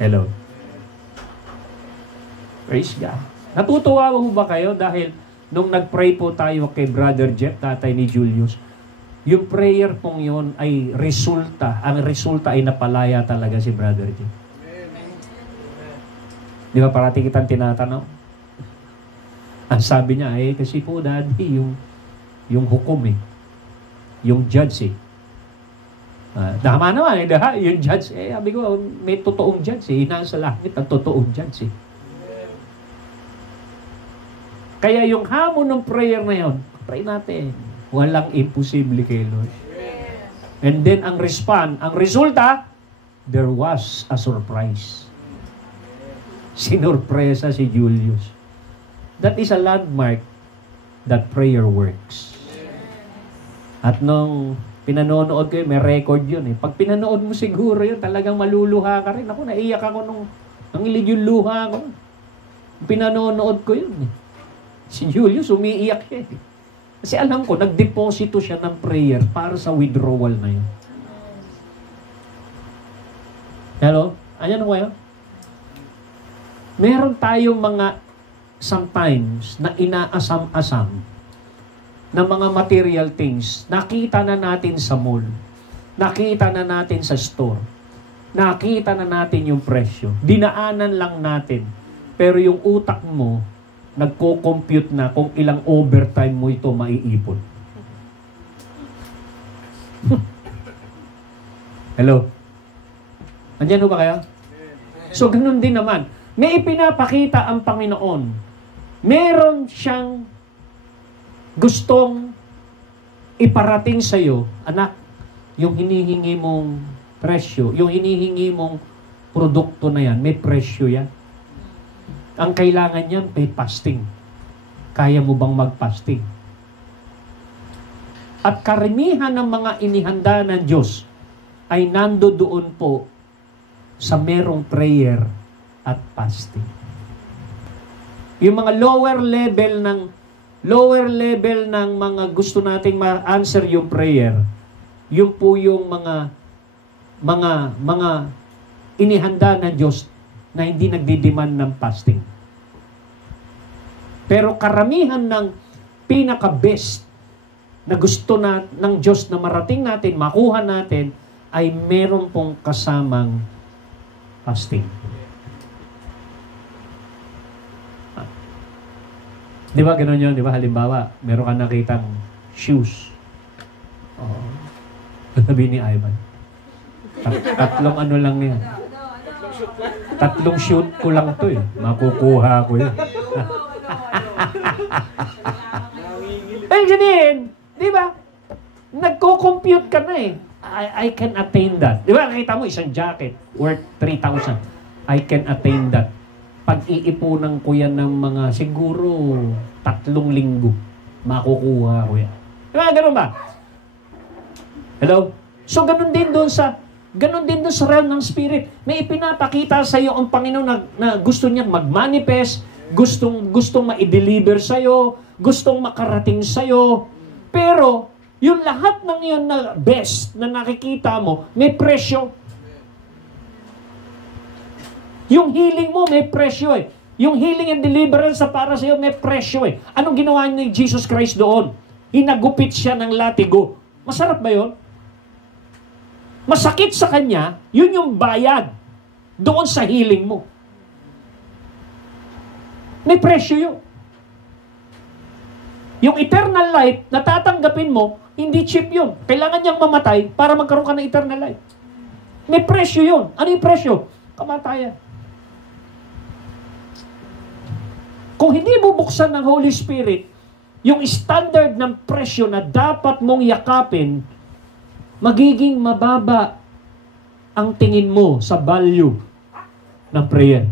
Hello. Praise God. Natutuwa mo ba kayo dahil nung nag-pray po tayo kay Brother Jeff, tatay ni Julius, yung prayer pong yun ay resulta. Ang resulta ay napalaya talaga si Brother Jeff. Di ba parati kitang tinatanong? Ang sabi niya, kasi po daddy, yung hukom yung judge tama naman yung judge, sabi ko, may totoong judge nasa langit ang totoong judge Kaya yung hamon ng prayer na yun, pray natin. Walang imposible kay Lord. And then ang resulta, there was a surprise. Sinurpresa si Julius. That is a landmark that prayer works. At nung Pinanonood ko yun, may record yun eh. Pag pinanood mo siguro yun, talagang maluluha ka rin. Ako, naiyak ako nung nangilig yung luha ko. Pinanonood ko yun eh. Si Julius, umiiyak siya eh. Kasi alam ko, nagdeposito siya ng prayer para sa withdrawal na yun. Hello? Ayan ko kayo? Meron tayong mga sometimes na inaasam-asam na mga material things. Nakita na natin sa mall. Nakita na natin sa store. Nakita na natin yung presyo. Dinaanan lang natin. Pero yung utak mo, nagko-compute na kung ilang overtime mo ito maiipon. Hello? Andiyan ba kaya? So, ganun din naman. May ipinapakita ang Panginoon. Meron siyang gustong iparating sa iyo, anak, yung hinihingi mong presyo, yung hinihingi mong produkto na yan, may presyo yan. Ang kailangan niyan, may fasting. Kaya mo bang mag-fasting? At karamihan ng mga inihanda ng Diyos ay nandoon po sa merong prayer at fasting. Yung mga lower level ng mga gusto nating ma-answer yung prayer, yun po yung mga inihanda ng Diyos na hindi nagdi-demand ng fasting. Pero karamihan ng pinaka-best na gusto ng Diyos na marating natin, makuha natin, ay meron pong kasamang fasting. Di ba gano'n yun? Di ba? Halimbawa, meron ka nakitang shoes. Oh. Sabi ni Ivan. Tatlong ano lang yan. Tatlong shoot ko lang to eh. Makukuha ko yun. Eh, ganyan. Di ba? Nagko-compute ka na eh. I can attain that. Di ba? Nakita mo isang jacket worth 3,000. I can attain that. Pag-iipunan ko yan ng mga siguro 3 linggo. Makukuha ko yan. Di ba? Ganun ba? Hello? So, ganun din doon sa realm ng spirit. May ipinapakita sa iyo ang Panginoon na gusto niyang mag-manifest, gustong ma-deliver sa iyo, gustong makarating sa iyo. Pero, yung lahat ng yun na best na nakikita mo, may presyo. Yung healing mo, may presyo eh. Yung healing and deliverance sa para sa iyo, may presyo eh. Anong ginawa ni Jesus Christ doon? Hinagupit siya ng latigo. Masarap ba yun? Masakit sa kanya, yun yung bayad doon sa healing mo. May presyo yun. Yung eternal life, natatanggapin mo, hindi cheap yun. Kailangan niyang mamatay para magkaroon ka ng eternal life. May presyo yun. Ano yung presyo? Kamatayan. Kung hindi bubuksan ng Holy Spirit, yung standard ng presyo na dapat mong yakapin, magiging mababa ang tingin mo sa value ng prayer.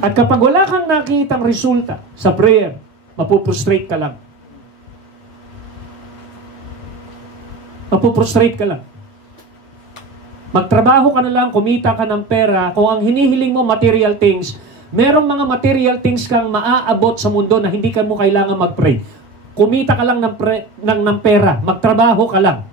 At kapag wala kang nakitang resulta sa prayer, mapuprostrate ka lang. Mapuprostrate ka lang. Magtrabaho ka na lang, kumita ka ng pera. Kung ang hinihiling mo material things, merong mga material things kang maaabot sa mundo na hindi ka mo kailangan mag-pray. Kumita ka lang ng pera, magtrabaho ka lang.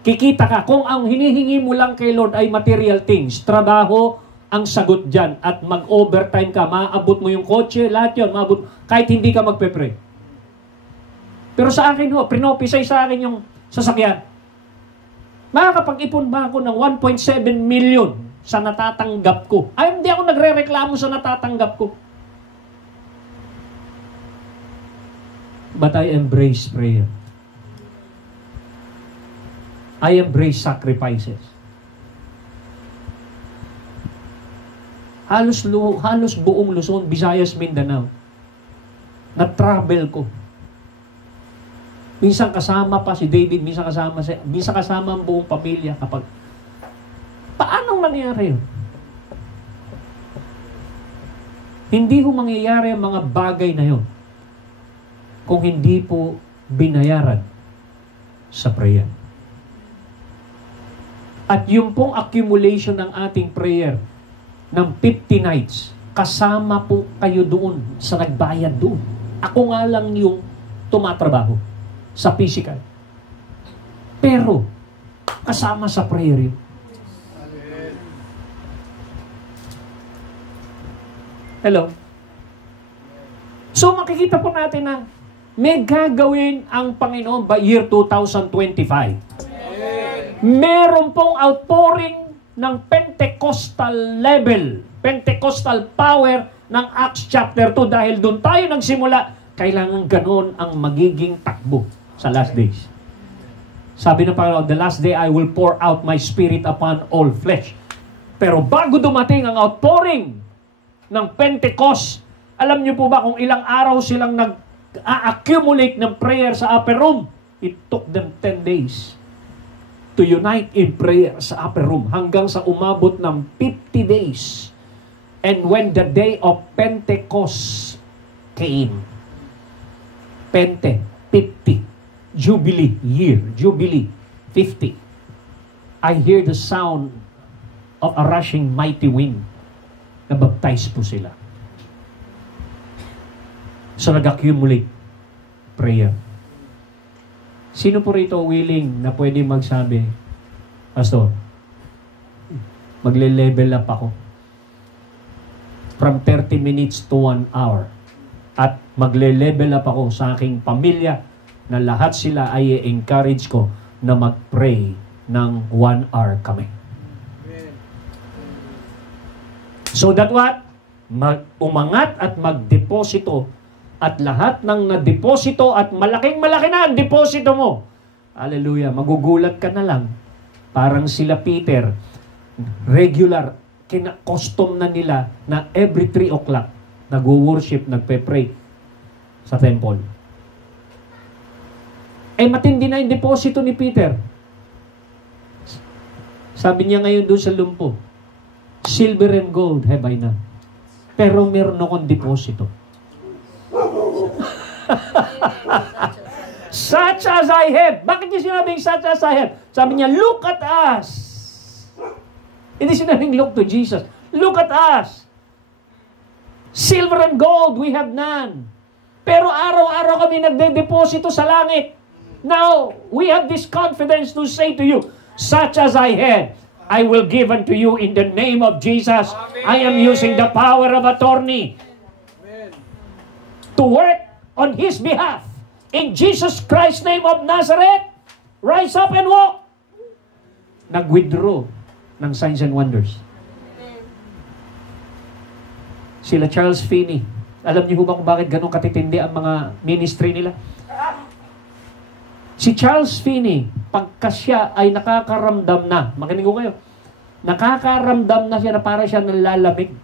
Kikita ka. Kung ang hinihingi mo lang kay Lord ay material things, trabaho ang sagot dyan. At mag-overtime ka, maabot mo yung kotse, lahat yun, maabot, kahit hindi ka magpe-pray. Pero sa akin prinopisay sa akin yung sasakyan. Makakapag-ipon ba ako ng 1.7 million sa natatanggap ko? Ay, hindi ako nagre-reklamo sa natatanggap ko. But I embrace prayer. I embrace sacrifices. Halos buong Luzon, Visayas, Mindanao. Na-travel ko. Minsan kasama pa si David, minsan kasama ang buong pamilya. Paano nangyari yun? Hindi ho mangyayari ang mga bagay na yun kung hindi po binayaran sa prayer. At yung pong accumulation ng ating prayer ng 50 nights, kasama po kayo doon sa nagbayad doon. Ako nga lang yung tumatrabaho sa physical. Pero, kasama sa prayer yun. Hello? So, makikita po natin na may gagawin ang Panginoon by year 2025. Meron pong outpouring ng Pentecostal level, Pentecostal power ng Acts chapter 2 dahil doon tayo nagsimula, kailangan ganoon ang magiging takbo sa last days. Sabi ng Panginoon, the last day I will pour out my spirit upon all flesh. Pero bago dumating ang outpouring ng Pentecost, alam niyo po ba kung ilang araw silang nag-accumulate ng prayer sa upper room? It took them 10 days to unite in prayer sa upper room hanggang sa umabot ng 50 days. And when the day of Pentecost came, Pente, 50, Jubilee year, Jubilee, 50, I hear the sound of a rushing mighty wind. Nabaptize po sila. So nag-accumulate prayer. Sino po rito willing na pwede magsabi, Pastor, magle-level up ako from 30 minutes to 1 hour at magle-level up ako sa aking pamilya na lahat sila ay i-encourage ko na mag-pray ng 1 hour kami. So that what? Umangat at magdeposito at lahat ng nadeposito at malaking-malaki na ang deposito mo. Hallelujah. Magugulat ka na lang. Parang sila Peter, regular, kina-custom na nila na every 3 o'clock nag-worship, nagpe-pray sa temple. Eh matindi na yung deposito ni Peter. Sabi niya ngayon doon sa lumpo, silver and gold have I none. Pero meron akong deposito. Such as I have. Bakit niya sinabing such as I have? Sabi niya, look at us. Hindi sinabing look to Jesus. Look at us. Silver and gold, we have none. Pero araw-araw kami nagde-deposito sa langit. Now, we have this confidence to say to you, such as I have, I will give unto you in the name of Jesus. Amen. I am using the power of attorney to work on His behalf. In Jesus Christ's name of Nazareth, rise up and walk. Nag-withdraw ng signs and wonders. Sila Charles Finney. Alam niyo ba kung bakit ganun katitindi ang mga ministry nila? Si Charles Finney, pagka siya ay nakakaramdam na, makinig ko kayo, nakakaramdam na siya na para siya nalalamig.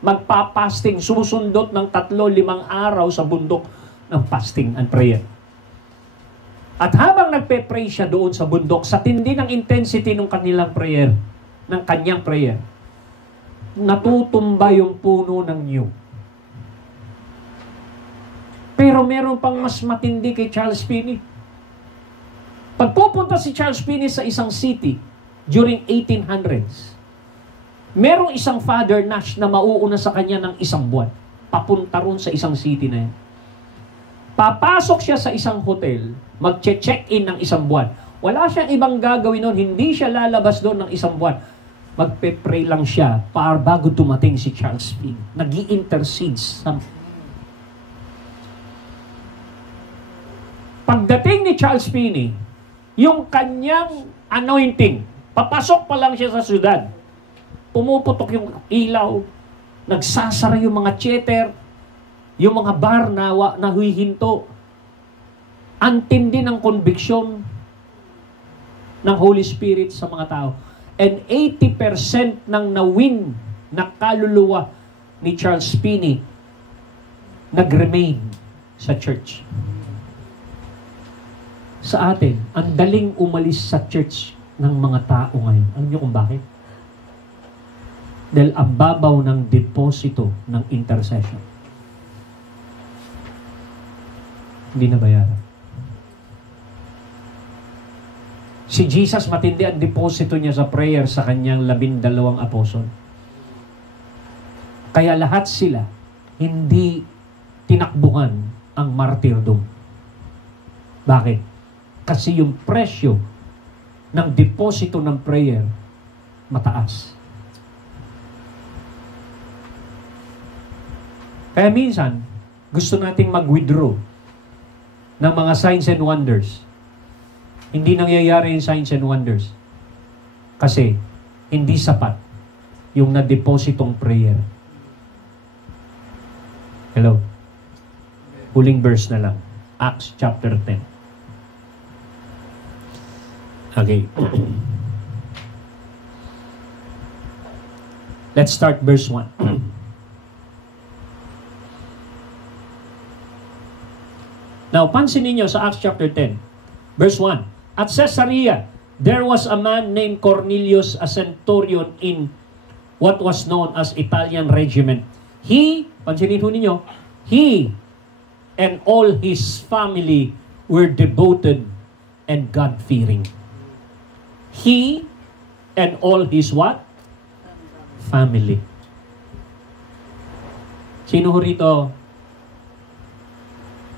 Magpa-fasting, sumusundot ng 3-5 araw sa bundok ng fasting and prayer. At habang nagpe-pray siya doon sa bundok, sa tindi ng intensity ng kanilang prayer, ng kanyang prayer, natutumba yung puno ng niyog. Pero meron pang mas matindi kay Charles Finney. Pagpupunta si Charles Finney sa isang city during 1800s, merong isang Father Nash na mauuna sa kanya ng 1 buwan. Papunta ron sa isang city na yan. Papasok siya sa isang hotel, mag-check-in ng 1 buwan. Wala siyang ibang gagawin noon, hindi siya lalabas doon ng 1 buwan. Magpe-pray lang siya para bago dumating si Charles Finney. Nag-i-intercede sa... Pagdating ni Charles Finney, yung kanyang anointing, papasok pa lang siya sa syudad. Pumuputok yung ilaw, nagsasara yung mga theater, yung mga bar na huihinto. Ang tindi ng conviction ng Holy Spirit sa mga tao. And 80% ng nawin na kaluluwa ni Charles Finney nag-remain sa church. Sa atin, ang daling umalis sa church ng mga tao ngayon. Alam niyo kung bakit? Dahil ang babaw ng deposito ng intercession. Hindi nabayaran. Si Jesus, matindi ang deposito niya sa prayer sa kanyang 12 apostol. Kaya lahat sila hindi tinakbuhan ang martyrdom. Bakit? Kasi yung presyo ng deposito ng prayer mataas. Kaya minsan, gusto nating mag-withdraw ng mga signs and wonders. Hindi nangyayari yung signs and wonders. Kasi, hindi sapat yung na-depositong prayer. Hello? Huling verse na lang. Acts chapter 10. Okay. Let's start verse 1. Now, pansinin niyo sa Acts chapter 10, verse 1. At Caesarea, there was a man named Cornelius, a centurion in what was known as Italian regiment. He, pansinin ho ninyo, he and all his family were devoted and God-fearing. He and all his what? Family. Sino ho rito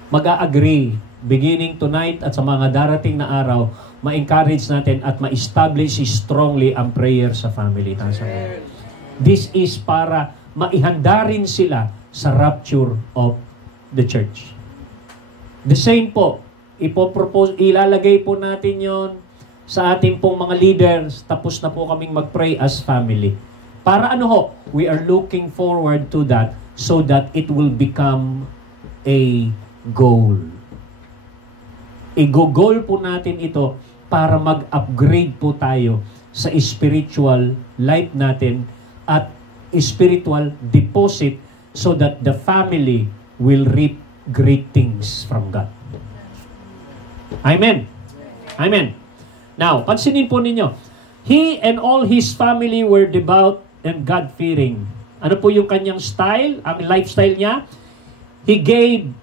mag-a-agree beginning tonight at sa mga darating na araw, ma-encourage natin at ma-establish strongly ang prayer sa family? This is para maihanda rin sila sa rapture of the church. The same po, ilalagay po natin yon sa ating pong mga leaders, tapos na po kaming mag-pray as family. Para ano ho? We are looking forward to that so that it will become a goal. I-goal po natin ito para mag-upgrade po tayo sa spiritual life natin at spiritual deposit so that the family will reap great things from God. Amen. Amen. Now, pansinin po ninyo, he and all his family were devout and God-fearing. Ano po yung kanyang style, ang lifestyle niya? He gave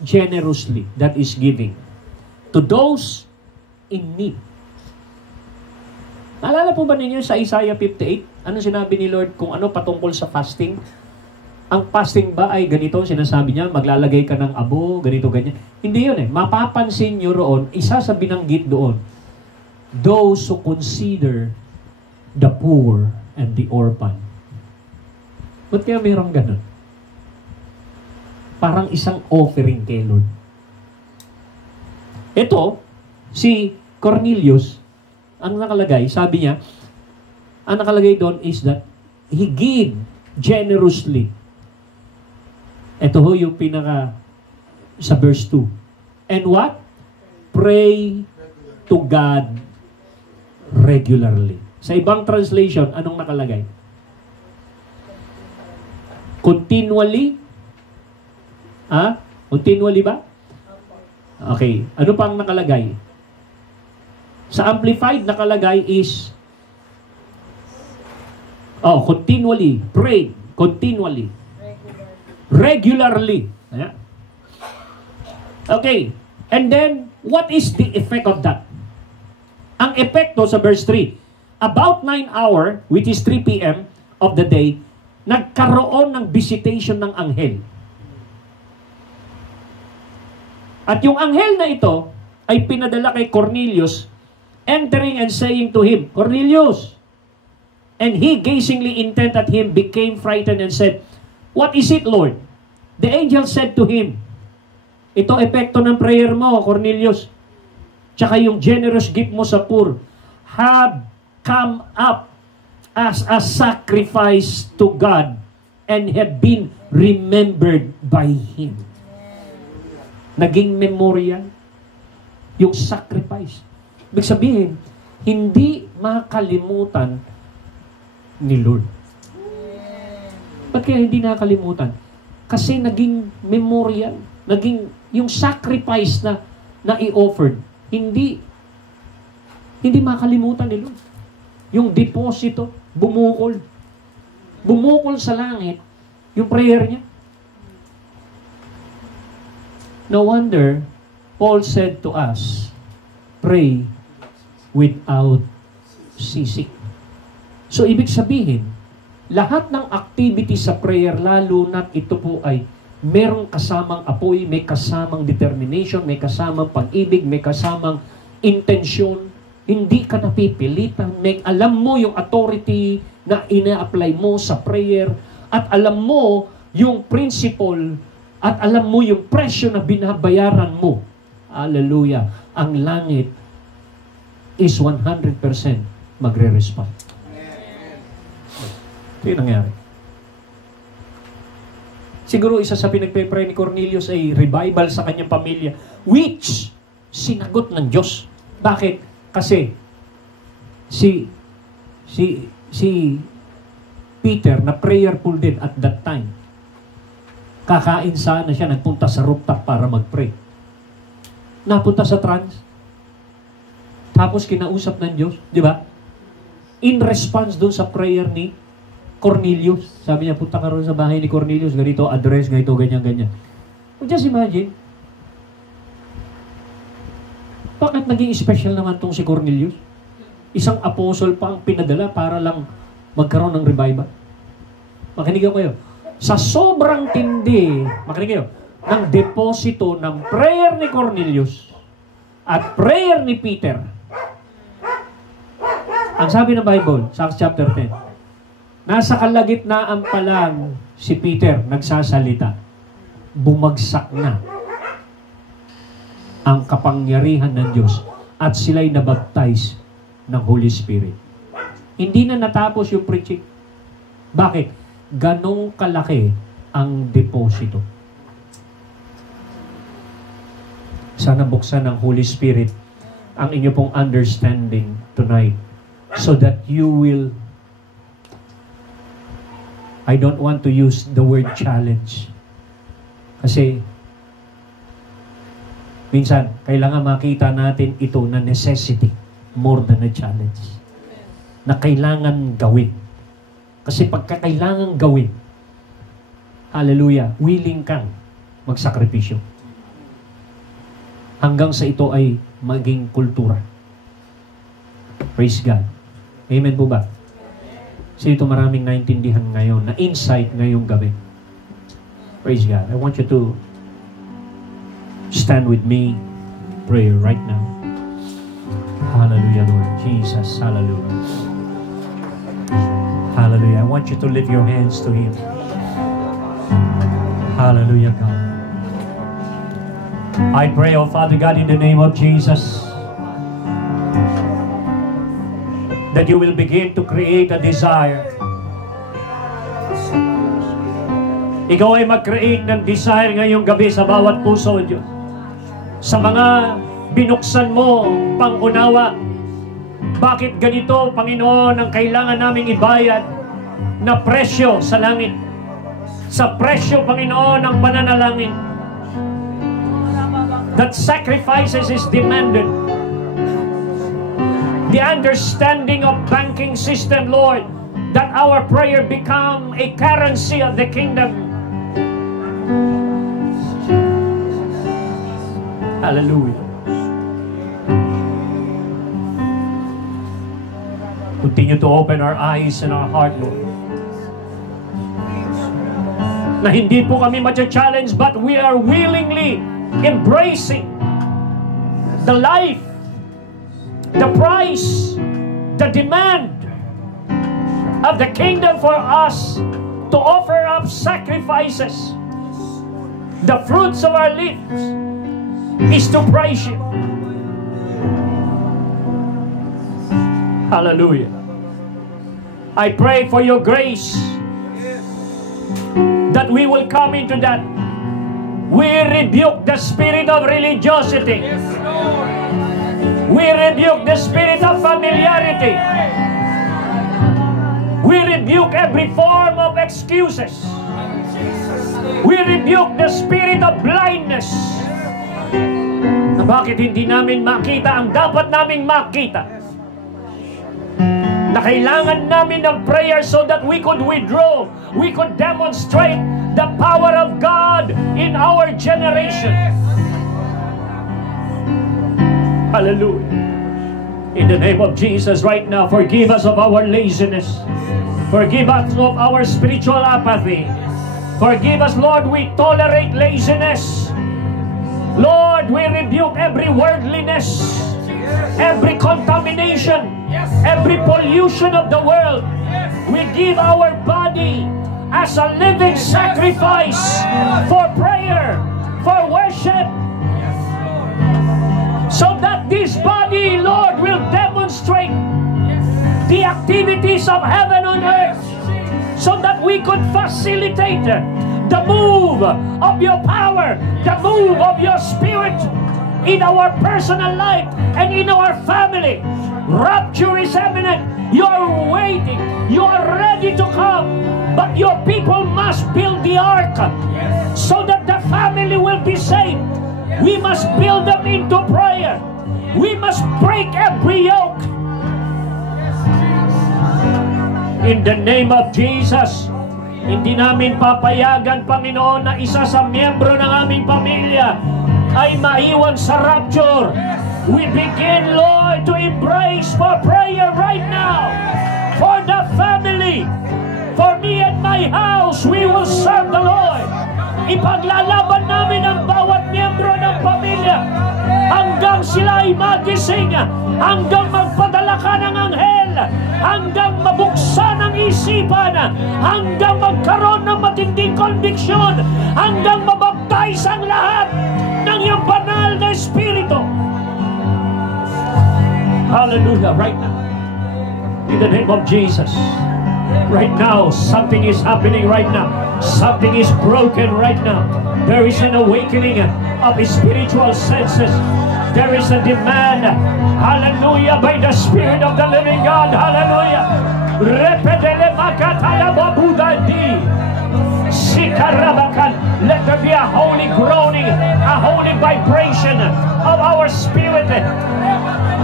generously, that is giving, to those in need. Naalala po ba ninyo sa Isaiah 58? Ano sinabi ni Lord kung ano patungkol sa fasting? Ang fasting ba ay ganito, sinasabi niya, maglalagay ka ng abo, ganito, ganyan. Hindi yun eh. Mapapansin nyo roon, isa sa binanggit doon, those who consider the poor and the orphan. Ba't kaya mayroong ganun? Parang isang offering kay Lord. Ito, si Cornelius, ang nakalagay, sabi niya, ang nakalagay doon is that he gave generously. Ito ho yung pinaka sa verse 2. And what? Pray to God regularly. Sa ibang translation, anong nakalagay? Continually? Continually ba? Okay. Ano pang nakalagay? Sa Amplified nakalagay is continually. Pray. Continually. Regularly. Ayan. Okay. And then, what is the effect of that? Ang epekto sa verse 3, about 9 hour, which is 3 p.m. of the day, nagkaroon ng visitation ng anghel. At yung anghel na ito ay pinadala kay Cornelius, entering and saying to him, Cornelius! And he, gazingly intent at him, became frightened and said, What is it, Lord? The angel said to him, ito epekto ng prayer mo, Cornelius. Tsaka yung generous gift mo sa poor, have come up as a sacrifice to God and have been remembered by Him. Naging memorial yung sacrifice. Ibig sabihin, hindi makalimutan ni Lord. Ba't kaya hindi nakalimutan? Kasi naging memorial, naging yung sacrifice na i-offered, hindi makalimutan ni Lord. Yung deposito, bumukol. Bumukol sa langit yung prayer niya. No wonder, Paul said to us, pray without ceasing. So, ibig sabihin, lahat ng activity sa prayer, lalo na ito po ay merong kasamang apoy, may kasamang determination, may kasamang pag-ibig, may kasamang intensyon. Hindi ka napipilitan. May alam mo yung authority na ina-apply mo sa prayer at alam mo yung principle at alam mo yung presyo na binabayaran mo. Hallelujah. Ang langit is 100% magre-respond. Ito yung nangyari. Siguro isa sa pinagpe-pray ni Cornelius ay revival sa kanyang pamilya, which sinagot ng Diyos. Bakit? Kasi si Peter na prayerful din at that time. Kakain sana siya, nagpunta sa rooftop para mag-pray. Napunta sa trance. Tapos kinausap ng Diyos, di ba? In response dun sa prayer ni Cornelius. Sabi niya, punta ka ron sa bahay ni Cornelius, ganito, address, ganito, ganyan. Just imagine, bakit naging special naman tong si Cornelius? Isang apostle pa ang pinadala para lang magkaroon ng revival. Makinig kayo. Sa sobrang tindi, makinig kayo, ng deposito ng prayer ni Cornelius at prayer ni Peter. Ang sabi ng Bible, sa Acts chapter 10, nasa kalagitnaan pa lang si Peter nagsasalita. Bumagsak na ang kapangyarihan ng Diyos at sila'y nabaptize ng Holy Spirit. Hindi na natapos yung preaching. Bakit? Ganong kalaki ang deposito. Sana buksan ng Holy Spirit ang inyo pong understanding tonight so that you will, I don't want to use the word challenge. Kasi minsan, kailangan makita natin ito na necessity more than a challenge. Na kailangan gawin. Kasi pagka kailangan gawin, hallelujah, willing kang magsakripisyo. Hanggang sa ito ay maging kultura. Praise God. Amen po ba? So ito maraming naintindihan ngayon, na insight ngayong gabi. Praise God. I want you to stand with me, pray right now. Hallelujah, Lord Jesus. Hallelujah. Hallelujah. I want you to lift your hands to Him. Hallelujah, God. I pray, oh Father God, in the name of Jesus, that you will begin to create a desire. Ikaw ay mag-create ng desire ngayong gabi sa bawat puso, Diyos. Sa mga binuksan mo, pangunawa, bakit ganito, Panginoon, ang kailangan naming ibayad na presyo sa langit. Sa presyo, Panginoon, ng pananalangin. That sacrifices is demanded. The understanding of banking system, Lord, that our prayer become a currency of the kingdom. Hallelujah. Continue to open our eyes and our heart, Lord. Na hindi po kami ma-challenge, but we are willingly embracing the life, the price, the demand of the kingdom for us to offer up sacrifices. The fruits of our lips is to praise you. Hallelujah. I pray for your grace that we will come into that. We rebuke the spirit of religiosity. We rebuke the spirit of familiarity. We rebuke every form of excuses. We rebuke the spirit of blindness. Na bakit hindi namin makita ang dapat naming makita? Na kailangan namin ng prayer so that we could withdraw, we could demonstrate the power of God in our generation. Hallelujah. In the name of Jesus right now, forgive us of our laziness. Forgive us of our spiritual apathy. Forgive us, Lord, we tolerate laziness. Lord, we rebuke every worldliness, every contamination, every pollution of the world. We give our body as a living sacrifice for prayer, for worship, so that this body, Lord, will demonstrate the activities of heaven on earth, so that we could facilitate the move of your power, the move of your spirit in our personal life and in our family. Rapture is imminent. You're waiting. You are ready to come. But your people must build the ark so that the family will be saved. We must build them into prayer. We must break every yoke. In the name of Jesus, hindi namin papayagan, Panginoon, na isa sa miyembro ng aming pamilya ay maiwan sa rapture. We begin, Lord, to embrace for prayer right now. For the family, for me and my house, we will serve the Lord. Ipaglalaban namin ang bawat miyembro ng pamilya hanggang sila ay magising, hanggang magpadala ka ng anghel, hanggang mabuksan ang isipan, hanggang magkaroon ng matinding conviction, hanggang mabaptize ang lahat ng iyong banal na Espiritu. Hallelujah. Right now, in the name of Jesus, right now, something is happening right now. Something is broken right now. There is an awakening of spiritual senses. There is a demand, hallelujah, by the Spirit of the living God. Hallelujah. Repetele makatala babudadi. Sikarabakan. Let there be a holy groaning, a holy vibration of our spirit.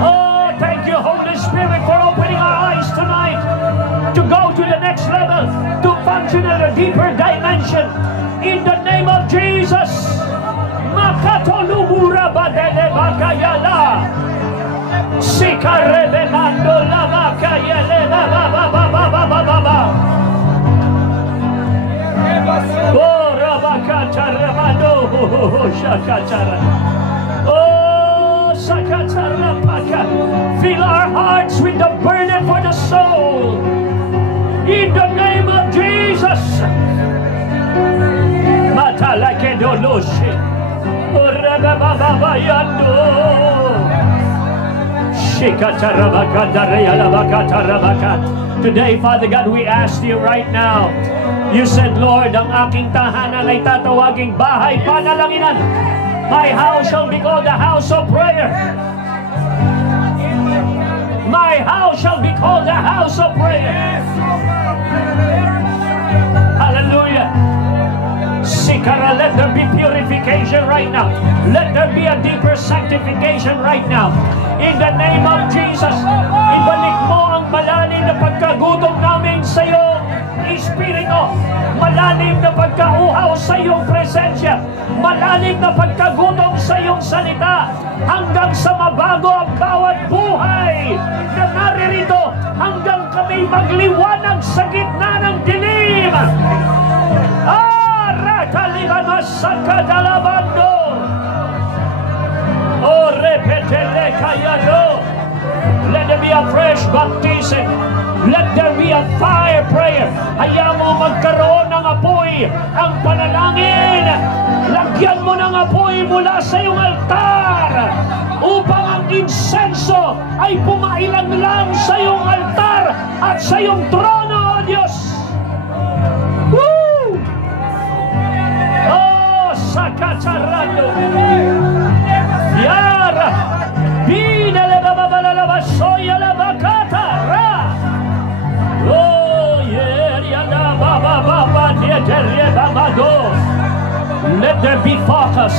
Oh, thank you, Holy Spirit, for opening our eyes tonight to go to the next level, to function at a deeper dimension. In the name of Jesus. Makatolumura badele bakayala. Sikarebe mandola bakayele ba. Oh, rabakatara mando shakatara. Oh, sakatara paka. Fill our hearts with the burden for the soul. In the name of Jesus. Matalake doloshi. Orabababayando. Today, Father God, we ask you right now. You said, Lord, ang aking tahanan ay tatawaging bahay panalanginan. My house shall be called the house of prayer. My house shall be called the house of prayer. Hallelujah. Sikara, let there be purification right now. Let there be a deeper sanctification right now. In the name of Jesus, ibalik mo ang malalim na pagkagutom namin sa iyong Espiritu. Malalim na pagkauhaw sa iyong presensya. Malalim na pagkagutom sa iyong salita. Hanggang sa mabago ang bawat buhay na naririto. Hanggang kami magliwanag sa gitna ng dilim. Rakalimamasakadalabando. Oh, repetele kayado. Let there be a fresh baptism. Let there be a fire prayer. Hayaan mo magkaroon ng apoy ang panalangin. Lagyan mo ng apoy mula sa iyong altar upang ang insenso ay pumailang lang sa iyong altar at sa iyong trono, O Diyos. Woo! Oh, sakatsarando. Yara. Binale bababalala soya la bakata ra. Oh, yeah, yana baba baba dieterie babado. Let there be focus.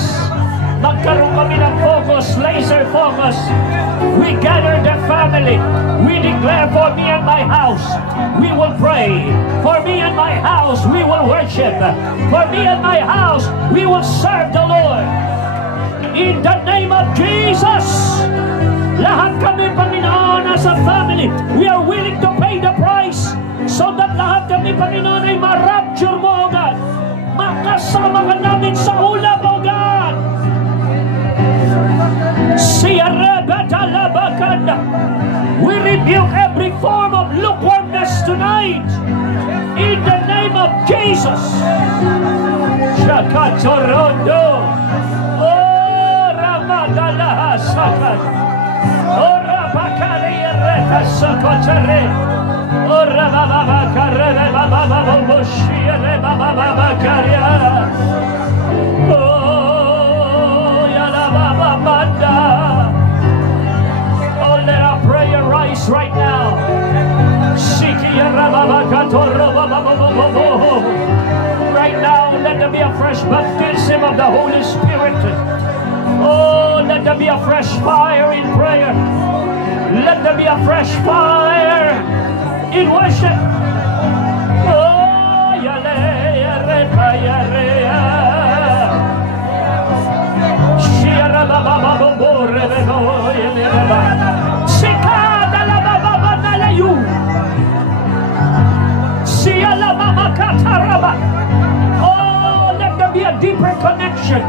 Magkaroon kami ng focus, laser focus. We gather the family. We declare, for me and my house, we will pray. For me and my house, we will worship. For me and my house, we will serve the Lord. In the name of Jesus. Lahat kami, Panginoon, as a family, we are willing to pay the price so that lahat kami, Panginoon, ay ma-rapture mo, O God. Makasama ka namin sa ulap, O God. We rebuke every form of lukewarmness tonight in the name of Jesus. Shakatorondo. Oh, Ramadalaha Sakat. Oh, Rabakari Reta Sokotare. Oh, Rababakare Bababoshia Bababakaria. Oh, Yalababanda. Oh, let our prayer rise right now. Right now, let there be a fresh baptism of the Holy Spirit. Oh, let there be a fresh fire in prayer. Let there be a fresh fire in worship. Oh, yale, yare, yare, Shira baba baba bore bebo yale baba. Sikada la baba baba la yu. Siala mama kataraba. Oh, let there be a deeper connection.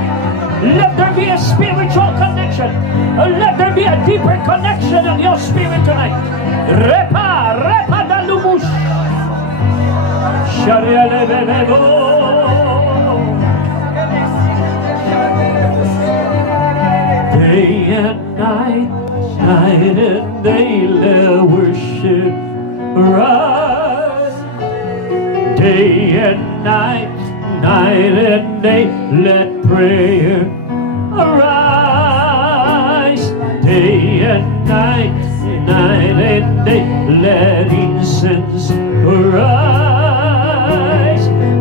Let there be a spiritual connection. Let there be a deeper connection of your spirit tonight. Repa, repa dalumush. Sharia lebebo. Day and night, night and day, let worship rise. Day and night, night and day, let prayer arise. Day and night, night and day, let incense arise.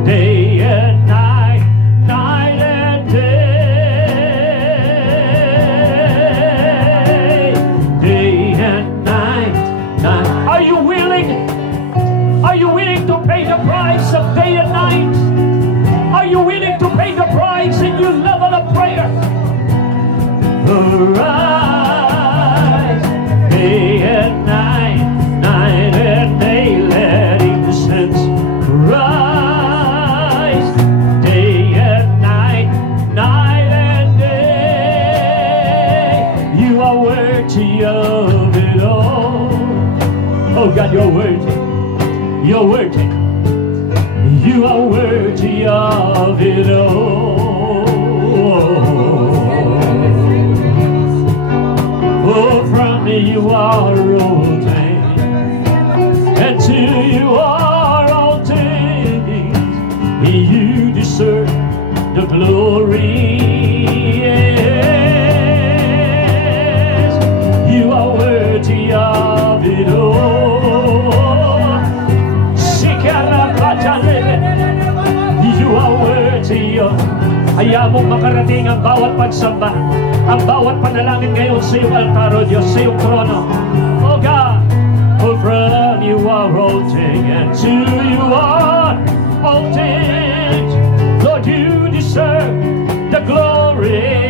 Day and night, night and day. Day and night, night. Are you willing? Are you willing to pay the price of day and night? Are you willing to pay the price in your level of prayer? Arise, day and night, night and day, let incense rise. Day and night, night and day, you are worthy of it all. Oh God, you're worthy. You're worthy. You are worthy of it all. Oh, from me you are all things, and to you are all things. You deserve the glory. Yes, you are worthy of it all. You are worthy of. Hayaan mong makarating ang bawat pagsamba, ang bawat panalangin ngayon sa iyong altar, O Diyos, sa iyong trono. Oh God, for from you are all things, and to you are all things. Lord, you deserve the glory.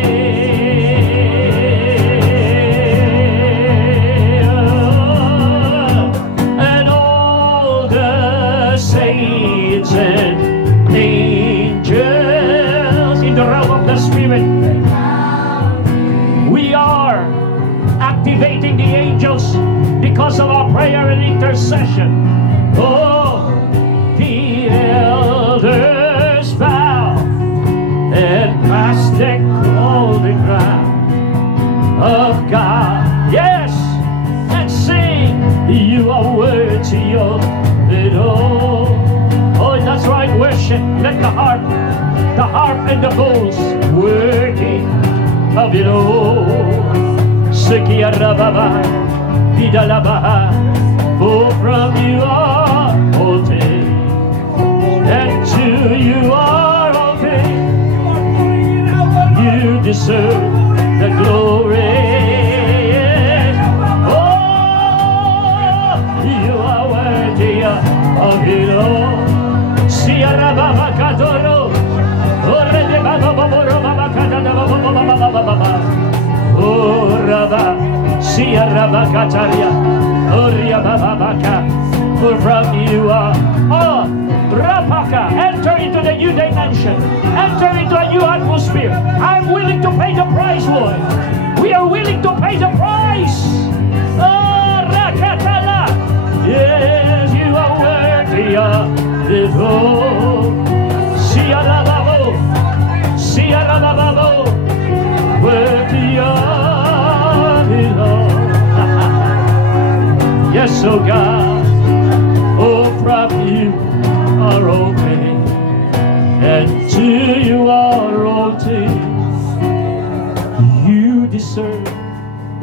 And all the saints and angels in the realm of the Spirit, we are activating the angels because of our prayer and intercession. Oh, the elders bow and cast their golden crown of God. Yes, and sing, you are worthy of it all. Oh, that's right, worship. Let the harp and the bowls worthy of it all. Sikia rababa, didalabaha, for from you are all things, and to you are all things. You deserve the glory. Oh, you are worthy of it all. Sierra Baba Kadoro, Orede Baba Baba Baba Kadana Baba Baba Baba Baba, Oh Rabba, Siarabakataria, Oriababaka. For from you are, oh, Rapaka, enter into the new dimension, enter into a new atmosphere. I'm willing to pay the price, Lord. We are willing to pay the price. Oh, Rakatala. Yes, you are worthy of the whole. Siarababo, Siarababo, worthy of it all. Yes, oh God. Oh, from you are all things, and to you are all things. You deserve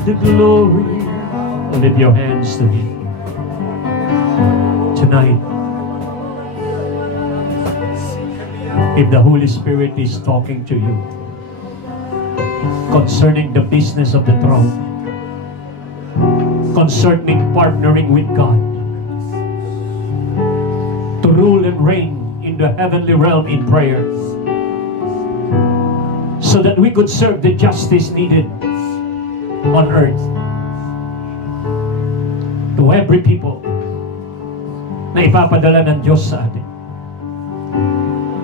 the glory. Lift your hands to Him tonight. If the Holy Spirit is talking to you concerning the business of the throne, concerning partnering with God, to rule and reign in the heavenly realm in prayer, so that we could serve the justice needed on earth to every people na ipapadala ng Diyos sa atin.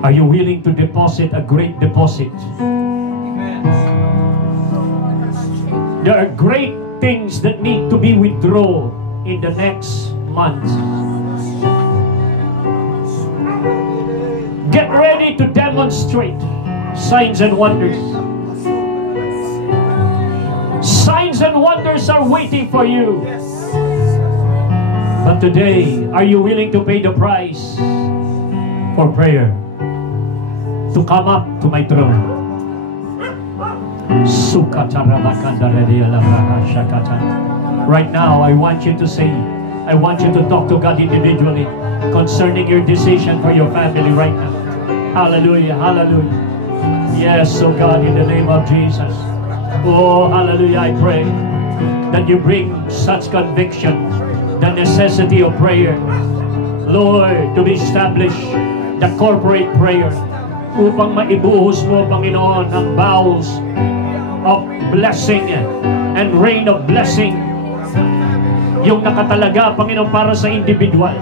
Are you willing to deposit a great deposit? There are great things that need to be withdrawn in the next month. Get ready to demonstrate signs and wonders. Signs and wonders are waiting for you. But today, are you willing to pay the price for prayer? To come up to my throne. Right now, I want you to say, I want you to talk to God individually concerning your decision for your family right now. Hallelujah, hallelujah. Yes, oh God, in the name of Jesus. Oh, hallelujah, I pray that you bring such conviction, the necessity of prayer, Lord, to be established, the corporate prayer, upang maibuhos mo, Panginoon, ang bowels of blessing and rain of blessing. Yung nakatalaga, Panginoon, para sa individual.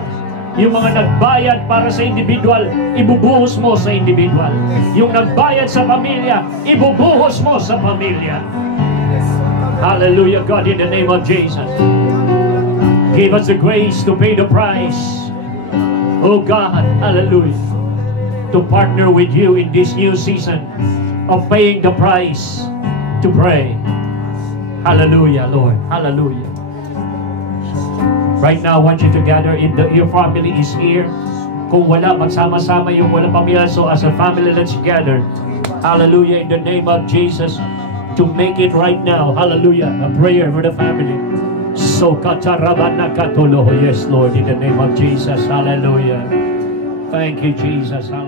Yung mga nagbayad para sa individual, ibubuhos mo sa individual. Yung nagbayad sa pamilya, ibubuhos mo sa pamilya. Hallelujah, God, in the name of Jesus. Give us the grace to pay the price. Oh God, hallelujah. To partner with you in this new season of paying the price to pray. Hallelujah, Lord. Hallelujah. Right now, I want you to gather. Your family is here. Kung wala, magsama-sama yung walang pamilya. So as a family, let's gather. Hallelujah, in the name of Jesus. To make it right now. Hallelujah. A prayer for the family. So katarabana katolo. Yes, Lord, in the name of Jesus. Hallelujah. Thank you, Jesus. Hallelujah.